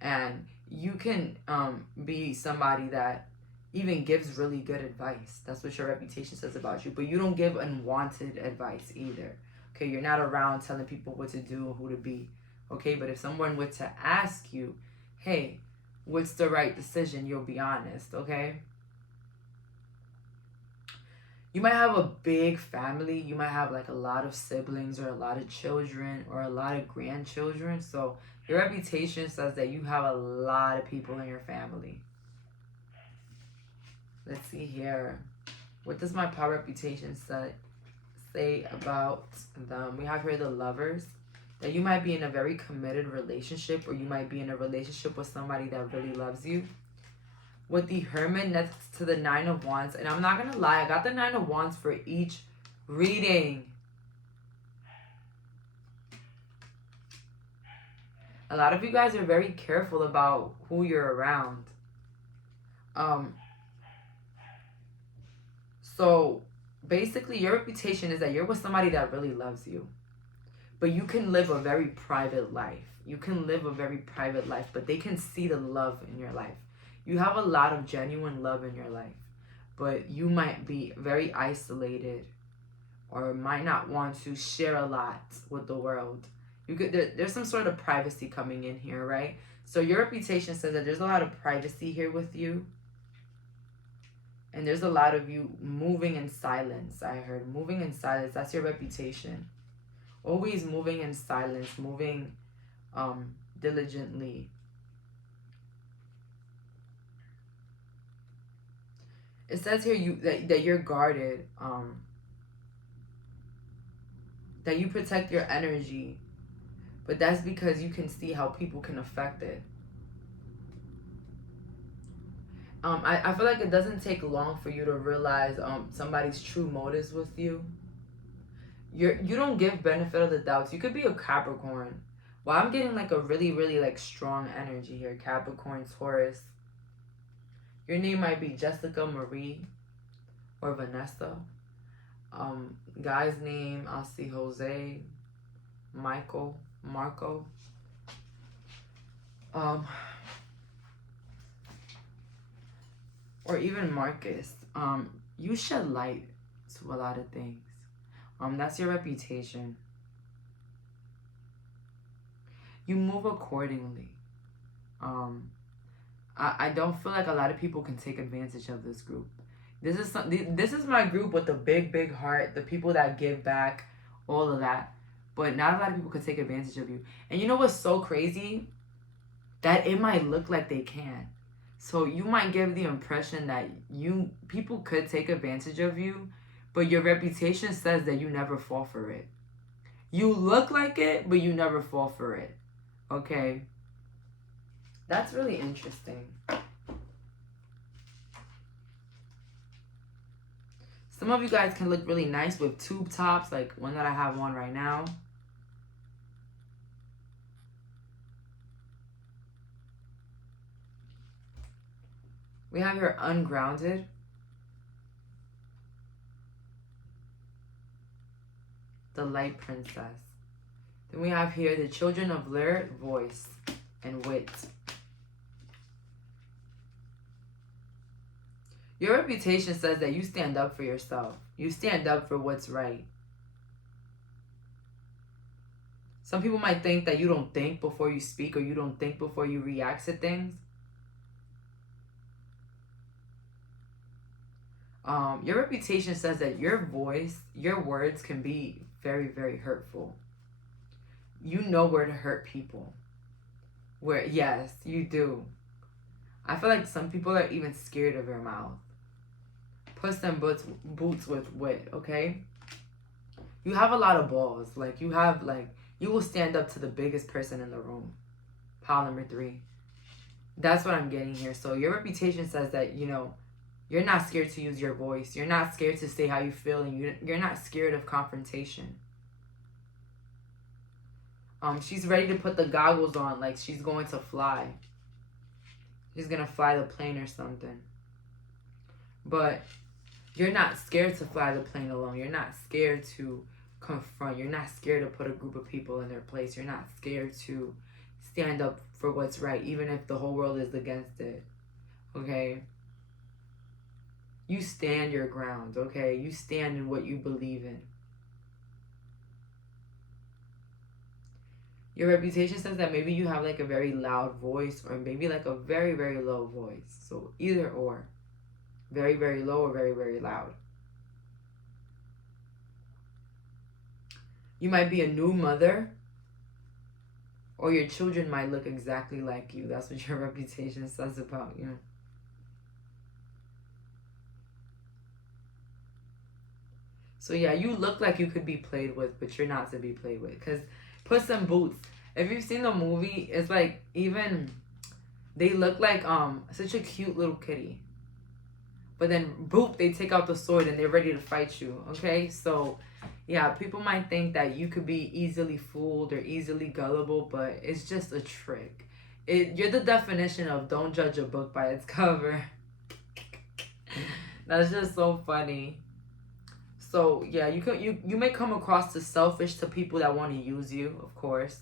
And you can be somebody that even gives really good advice. That's what your reputation says about you. But you don't give unwanted advice either. Okay, you're not around telling people what to do or who to be. Okay, but if someone were to ask you, hey, what's the right decision? You'll be honest, okay? You might have a big family. You might have like a lot of siblings or a lot of children or a lot of grandchildren. So your reputation says that you have a lot of people in your family. Let's see here. What does my power reputation say about them? We have here the Lovers. That you might be in a very committed relationship, or you might be in a relationship with somebody that really loves you. With the Hermit next to the Nine of Wands. And I'm not going to lie, I got the Nine of Wands for each reading. A lot of you guys are very careful about who you're around. So basically your reputation is that you're with somebody that really loves you. But you can live a very private life. You can live a very private life, but they can see the love in your life. You have a lot of genuine love in your life, but you might be very isolated or might not want to share a lot with the world. There's some sort of privacy coming in here, right? So your reputation says that there's a lot of privacy here with you. And there's a lot of you moving in silence, I heard. Moving in silence, that's your reputation. Always moving in silence, moving diligently. It says here that you're guarded, that you protect your energy, but that's because you can see how people can affect it. I feel like it doesn't take long for you to realize somebody's true motives with you. You don't give benefit of the doubts. You could be a Capricorn. Well, I'm getting like a really, really like strong energy here. Capricorn, Taurus. Your name might be Jessica, Marie, or Vanessa. Guy's name, I'll see Jose, Michael, Marco. Or even Marcus. You shed light to a lot of things. That's your reputation. You move accordingly. I don't feel like a lot of people can take advantage of this group. This is my group with the big heart, the people that give back, all of that. But not a lot of people can take advantage of you. And you know what's so crazy? That it might look like they can. So you might give the impression that people could take advantage of you, but your reputation says that you never fall for it. You look like it, but you never fall for it. Okay? That's really interesting. Some of you guys can look really nice with tube tops, like one that I have on right now. We have here ungrounded. The light princess. Then we have here the children of lyre, voice, and wit. Your reputation says that you stand up for yourself. You stand up for what's right. Some people might think that you don't think before you speak, or you don't think before you react to things. Your reputation says that your voice, your words can be very, very hurtful. You know where to hurt people. Yes, you do. I feel like some people are even scared of your mouth. Puss in boots with wit, okay? You have a lot of balls. Like, you will stand up to the biggest person in the room. Pile number 3. That's what I'm getting here. So your reputation says that, you're not scared to use your voice. You're not scared to say how you feel, and you're not scared of confrontation. She's ready to put the goggles on like she's going to fly. She's going to fly the plane or something. But you're not scared to fly the plane alone. You're not scared to confront. You're not scared to put a group of people in their place. You're not scared to stand up for what's right, even if the whole world is against it. Okay? You stand your ground, okay? You stand in what you believe in. Your reputation says that maybe you have like a very loud voice, or maybe like a very, very low voice. So either or. Very, very low or very, very loud. You might be a new mother, or your children might look exactly like you. That's what your reputation says about you. So yeah, you look like you could be played with, but you're not to be played with. Because Puss in Boots, if you've seen the movie, it's like even they look like such a cute little kitty. But then boop, they take out the sword and they're ready to fight you. Okay? So yeah, people might think that you could be easily fooled or easily gullible, but it's just a trick. You're the definition of don't judge a book by its cover. That's just so funny. So yeah, you may come across as selfish to people that want to use you, of course.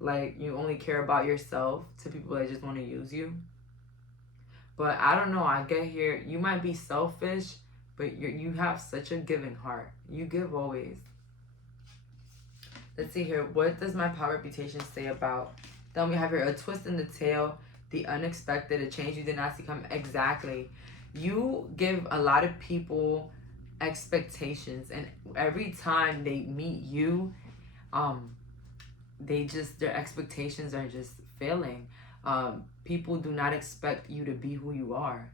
Like, you only care about yourself to people that just want to use you. But I don't know, I get here, you might be selfish, but you have such a giving heart. You give always. Let's see here, what does my power reputation say about? Then we have here a twist in the tail, the unexpected, a change you did not see come. Exactly. You give a lot of people expectations, and every time they meet you, their expectations are just failing. People do not expect you to be who you are.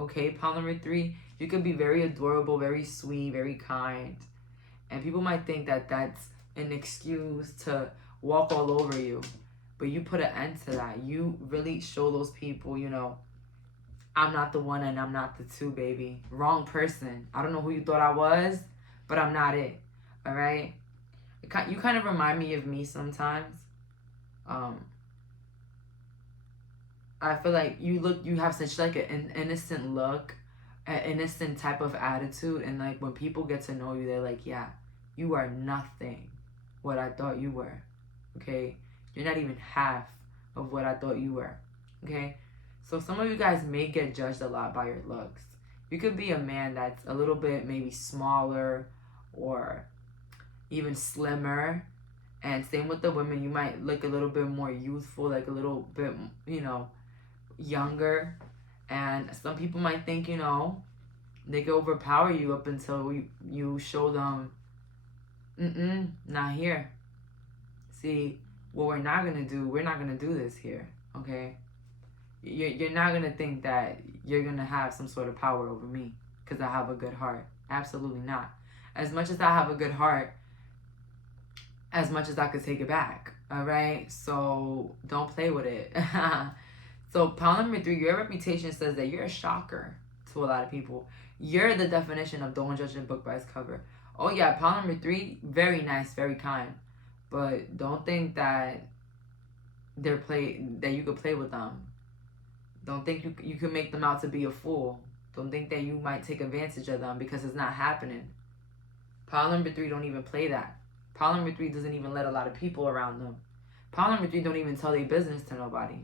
Okay, pile number 3, you could be very adorable, very sweet, very kind. And people might think that that's an excuse to walk all over you. But you put an end to that. You really show those people, you know, I'm not the one and I'm not the two, baby. Wrong person. I don't know who you thought I was, but I'm not it. All right? You kind of remind me of me sometimes. I feel like you have such like an innocent look, an innocent type of attitude. And like when people get to know you, they're like, yeah, you are nothing what I thought you were. Okay? You're not even half of what I thought you were. Okay? So some of you guys may get judged a lot by your looks. You could be a man that's a little bit maybe smaller or even slimmer. And same with the women, you might look a little bit more youthful, like a little bit, you know, younger. And some people might think, you know, they can overpower you up until you show them, not here. See, what we're not going to do, we're not going to do this here, okay? You're not going to think that you're going to have some sort of power over me because I have a good heart. Absolutely not. As much as I have a good heart, as much as I could take it back, all right? So don't play with it. So pile number 3, your reputation says that you're a shocker to a lot of people. You're the definition of don't judge a book by its cover. Oh yeah, pile number 3, very nice, very kind. But don't think that that you could play with them. Don't think you can make them out to be a fool. Don't think that you might take advantage of them because it's not happening. Pile number 3 don't even play that. Pile number 3 doesn't even let a lot of people around them. Pile number 3 don't even tell their business to nobody.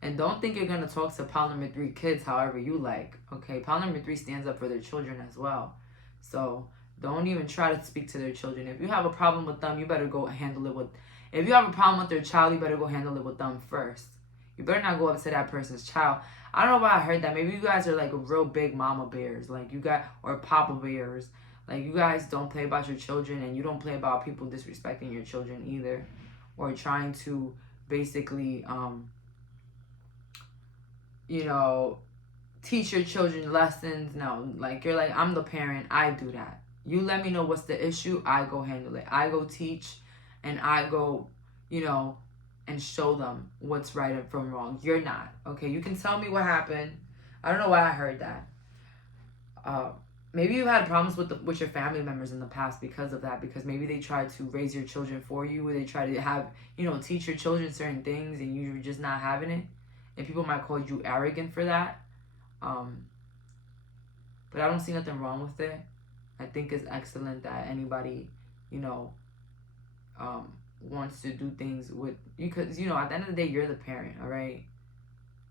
And don't think you're going to talk to pile number 3 kids however you like. Okay, pile number 3 stands up for their children as well. So don't even try to speak to their children. If you have a problem with them, you better go handle it with... If you have a problem with their child, you better go handle it with them first. You better not go up to that person's child. I don't know why I heard that. Maybe you guys are like a real big mama bears. Like you got... Or papa bears. Like you guys don't play about your children. And you don't play about people disrespecting your children either. Or trying to basically... you know... teach your children lessons. No, like you're like, I'm the parent, I do that. You let me know what's the issue, I go handle it. I go teach and I go, you know, and show them what's right and from wrong. You're not. Okay, you can tell me what happened. I don't know why I heard that. Maybe you had problems with your family members in the past because of that, because maybe they tried to raise your children for you, or they tried to have, you know, teach your children certain things and you're just not having it. And people might call you arrogant for that. But I don't see nothing wrong with it. I think it's excellent that anybody, you know, wants to do things with you, because, you know, at the end of the day, you're the parent, all right?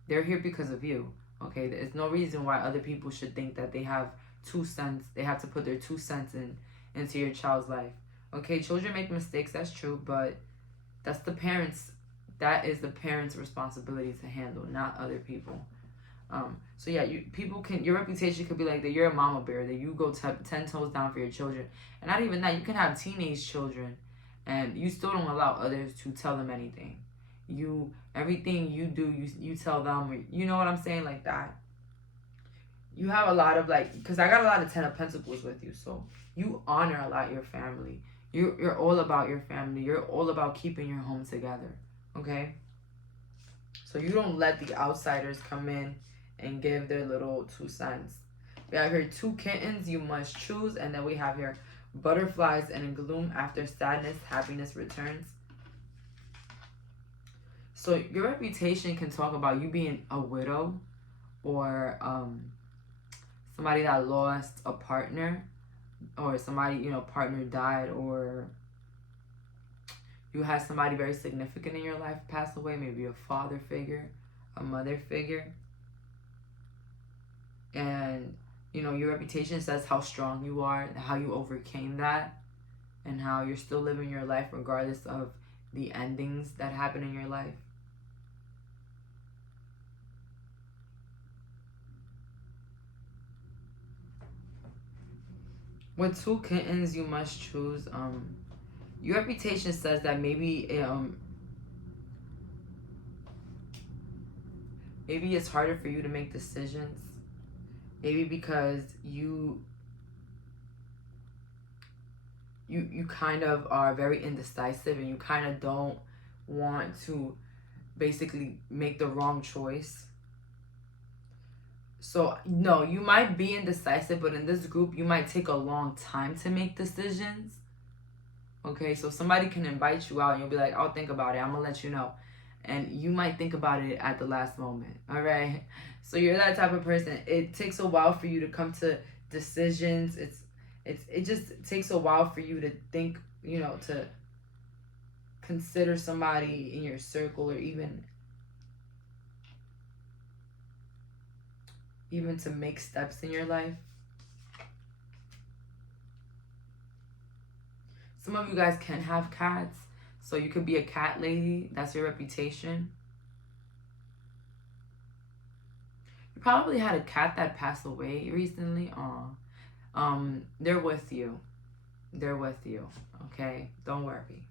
They're here because of you, okay? There's no reason why other people should think that they have 2 cents. They have to put their 2 cents into your child's life. Okay, children make mistakes, that's true, but that is the parents' responsibility to handle, not other people. So yeah, your reputation could be like that you're a mama bear, that you go 10 toes down for your children. And not even that, you can have teenage children and you still don't allow others to tell them anything. Everything you do, you tell them, or, you know what I'm saying, like that. You have a lot of like, because I got a lot of 10 of Pentacles with you, so you honor a lot your family. You're all about your family. You're all about keeping your home together, okay? So you don't let the outsiders come in and give their little 2 cents. We have here 2 kittens you must choose. And then we have here butterflies and gloom after sadness, happiness returns. So your reputation can talk about you being a widow, or somebody that lost a partner, or somebody, you know, partner died, or you had somebody very significant in your life pass away, maybe a father figure, a mother figure. And, you know, your reputation says how strong you are, how you overcame that, and how you're still living your life regardless of the endings that happen in your life. With 2 kittens you must choose, Your reputation says that maybe maybe it's harder for you to make decisions. Maybe because you kind of are very indecisive, and you kind of don't want to basically make the wrong choice. So no, you might be indecisive, but in this group you might take a long time to make decisions. Okay, so somebody can invite you out and you'll be like, I'll think about it, I'm gonna let you know. And you might think about it at the last moment. All right, so you're that type of person. It takes a while for you to come to decisions. It just takes a while for you to think, you know, to consider somebody in your circle, or even to make steps in your life. Some of you guys can have cats, so you could be a cat lady. That's your reputation. You probably had a cat that passed away recently. They're with you. They're with you. Okay, don't worry.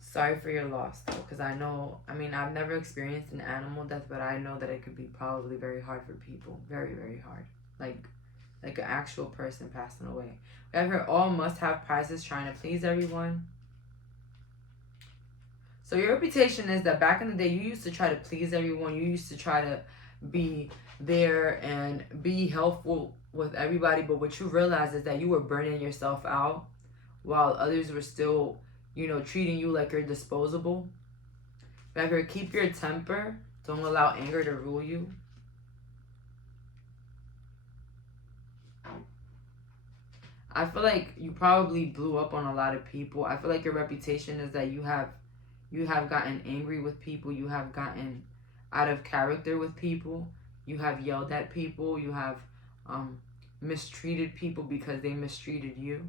Sorry for your loss, though, because I know, I mean, I've never experienced an animal death, but I know that it could be probably very hard for people. Very, very hard. Like an actual person passing away. We have here, all must have prizes, trying to please everyone. So your reputation is that back in the day, you used to try to please everyone. You used to try to be there and be helpful with everybody. But what you realize is that you were burning yourself out while others were still, you know, treating you like you're disposable. We have here, keep your temper. Don't allow anger to rule you. I feel like you probably blew up on a lot of people. I feel like your reputation is that you have gotten angry with people. You have gotten out of character with people. You have yelled at people. You have mistreated people because they mistreated you.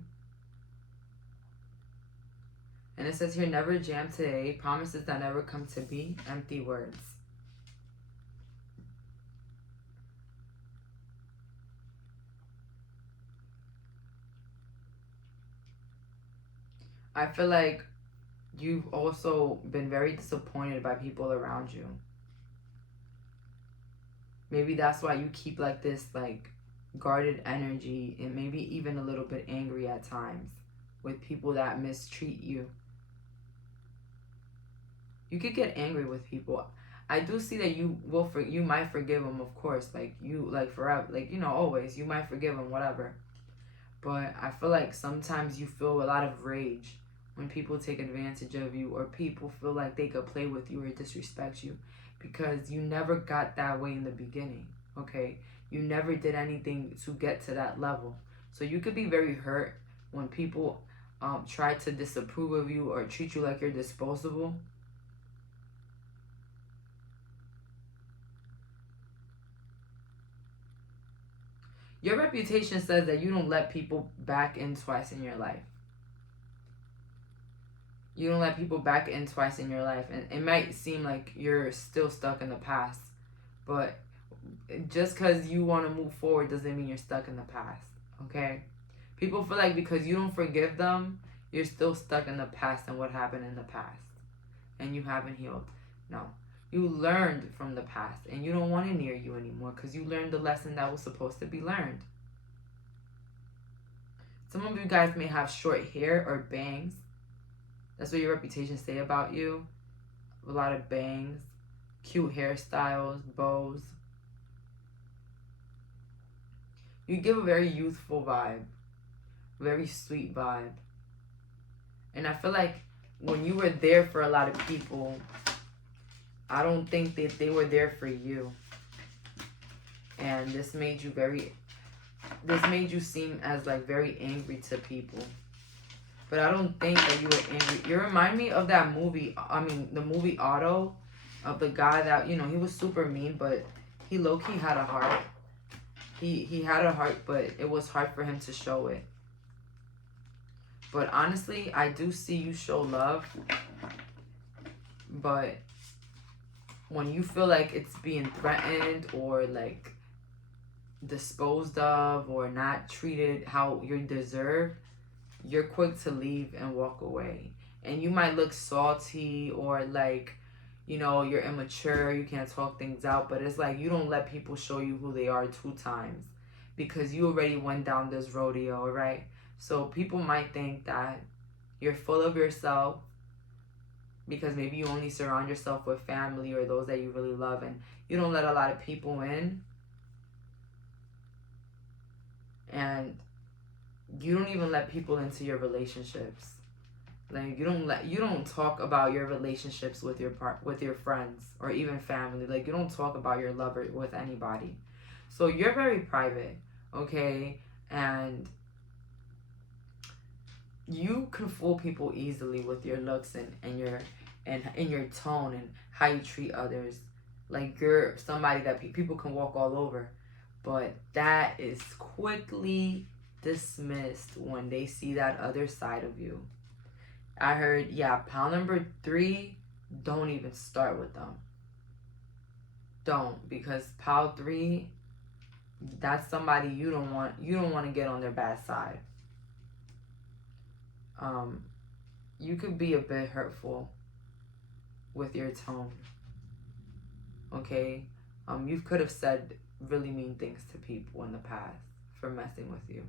And it says here, never jam today. Promises that never come to be. Empty words. I feel like you've also been very disappointed by people around you. Maybe that's why you keep like this, like, guarded energy, and maybe even a little bit angry at times with people that mistreat you. You could get angry with people. I do see that you might forgive them, of course, like you, like forever, like, you know, always you might forgive them, whatever. But I feel like sometimes you feel a lot of rage when people take advantage of you, or people feel like they could play with you or disrespect you, because you never got that way in the beginning. Okay, you never did anything to get to that level. So you could be very hurt when people try to disapprove of you or treat you like you're disposable. Your reputation says that you don't let people back in twice in your life. You don't let people back in twice in your life. And it might seem like you're still stuck in the past, but just because you want to move forward doesn't mean you're stuck in the past. Okay? People feel like because you don't forgive them, you're still stuck in the past and what happened in the past, and you haven't healed. No. You learned from the past, and you don't want it near you anymore because you learned the lesson that was supposed to be learned. Some of you guys may have short hair or bangs. That's what your reputation say about you. A lot of bangs, cute hairstyles, bows. You give a very youthful vibe, very sweet vibe. And I feel like when you were there for a lot of people, I don't think that they were there for you. And this made you seem as like very angry to people. But I don't think that you were angry. You remind me of that movie, the movie Otto, of the guy that, you know, he was super mean, but he low-key had a heart. He had a heart, but it was hard for him to show it. But honestly, I do see you show love. But when you feel like it's being threatened or like disposed of or not treated how you deserve, you're quick to leave and walk away. And you might look salty or like, you know, you're immature, you can't talk things out, but it's like you don't let people show you who they are 2 times because you already went down this rodeo, right? So people might think that you're full of yourself because maybe you only surround yourself with family or those that you really love, and you don't let a lot of people in, and you don't even let people into your relationships. Like you don't talk about your relationships with your friends or even family. Like you don't talk about your lover with anybody. So you're very private, okay? And you can fool people easily with your looks and your tone and how you treat others. Like you're somebody that people can walk all over, but that is quickly dismissed when they see that other side of you. I heard, yeah, pile number 3, don't even start with them. Don't, because pile 3, that's somebody you don't want to get on their bad side. You could be a bit hurtful with your tone. Okay? You could have said really mean things to people in the past for messing with you.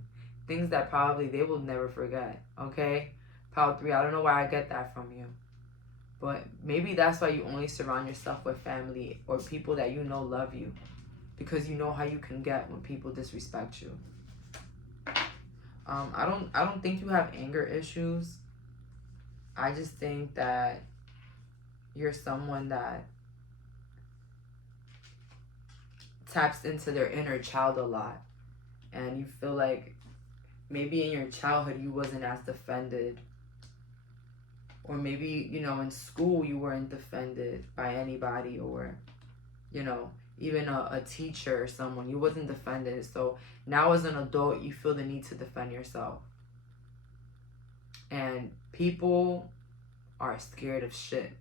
Things that probably they will never forget. Okay? Pile 3, I don't know where I get that from you. But maybe that's why you only surround yourself with family or people that you know love you. Because you know how you can get when people disrespect you. I don't think you have anger issues. I just think that you're someone that taps into their inner child a lot. And you feel like maybe in your childhood you wasn't as defended. Or maybe, you know, in school you weren't defended by anybody, or, you know, even a teacher or someone. You wasn't defended. So now as an adult, you feel the need to defend yourself. And people are scared of shit.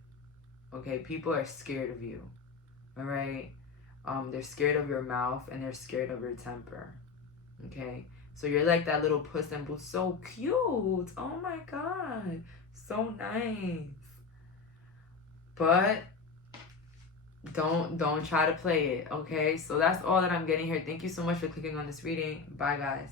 Okay? People are scared of you. All right? They're scared of your mouth and they're scared of your temper. Okay? So you're like that little Puss in Boots. So cute. Oh my God. So nice. But don't try to play it, okay? So that's all that I'm getting here. Thank you so much for clicking on this reading. Bye, guys.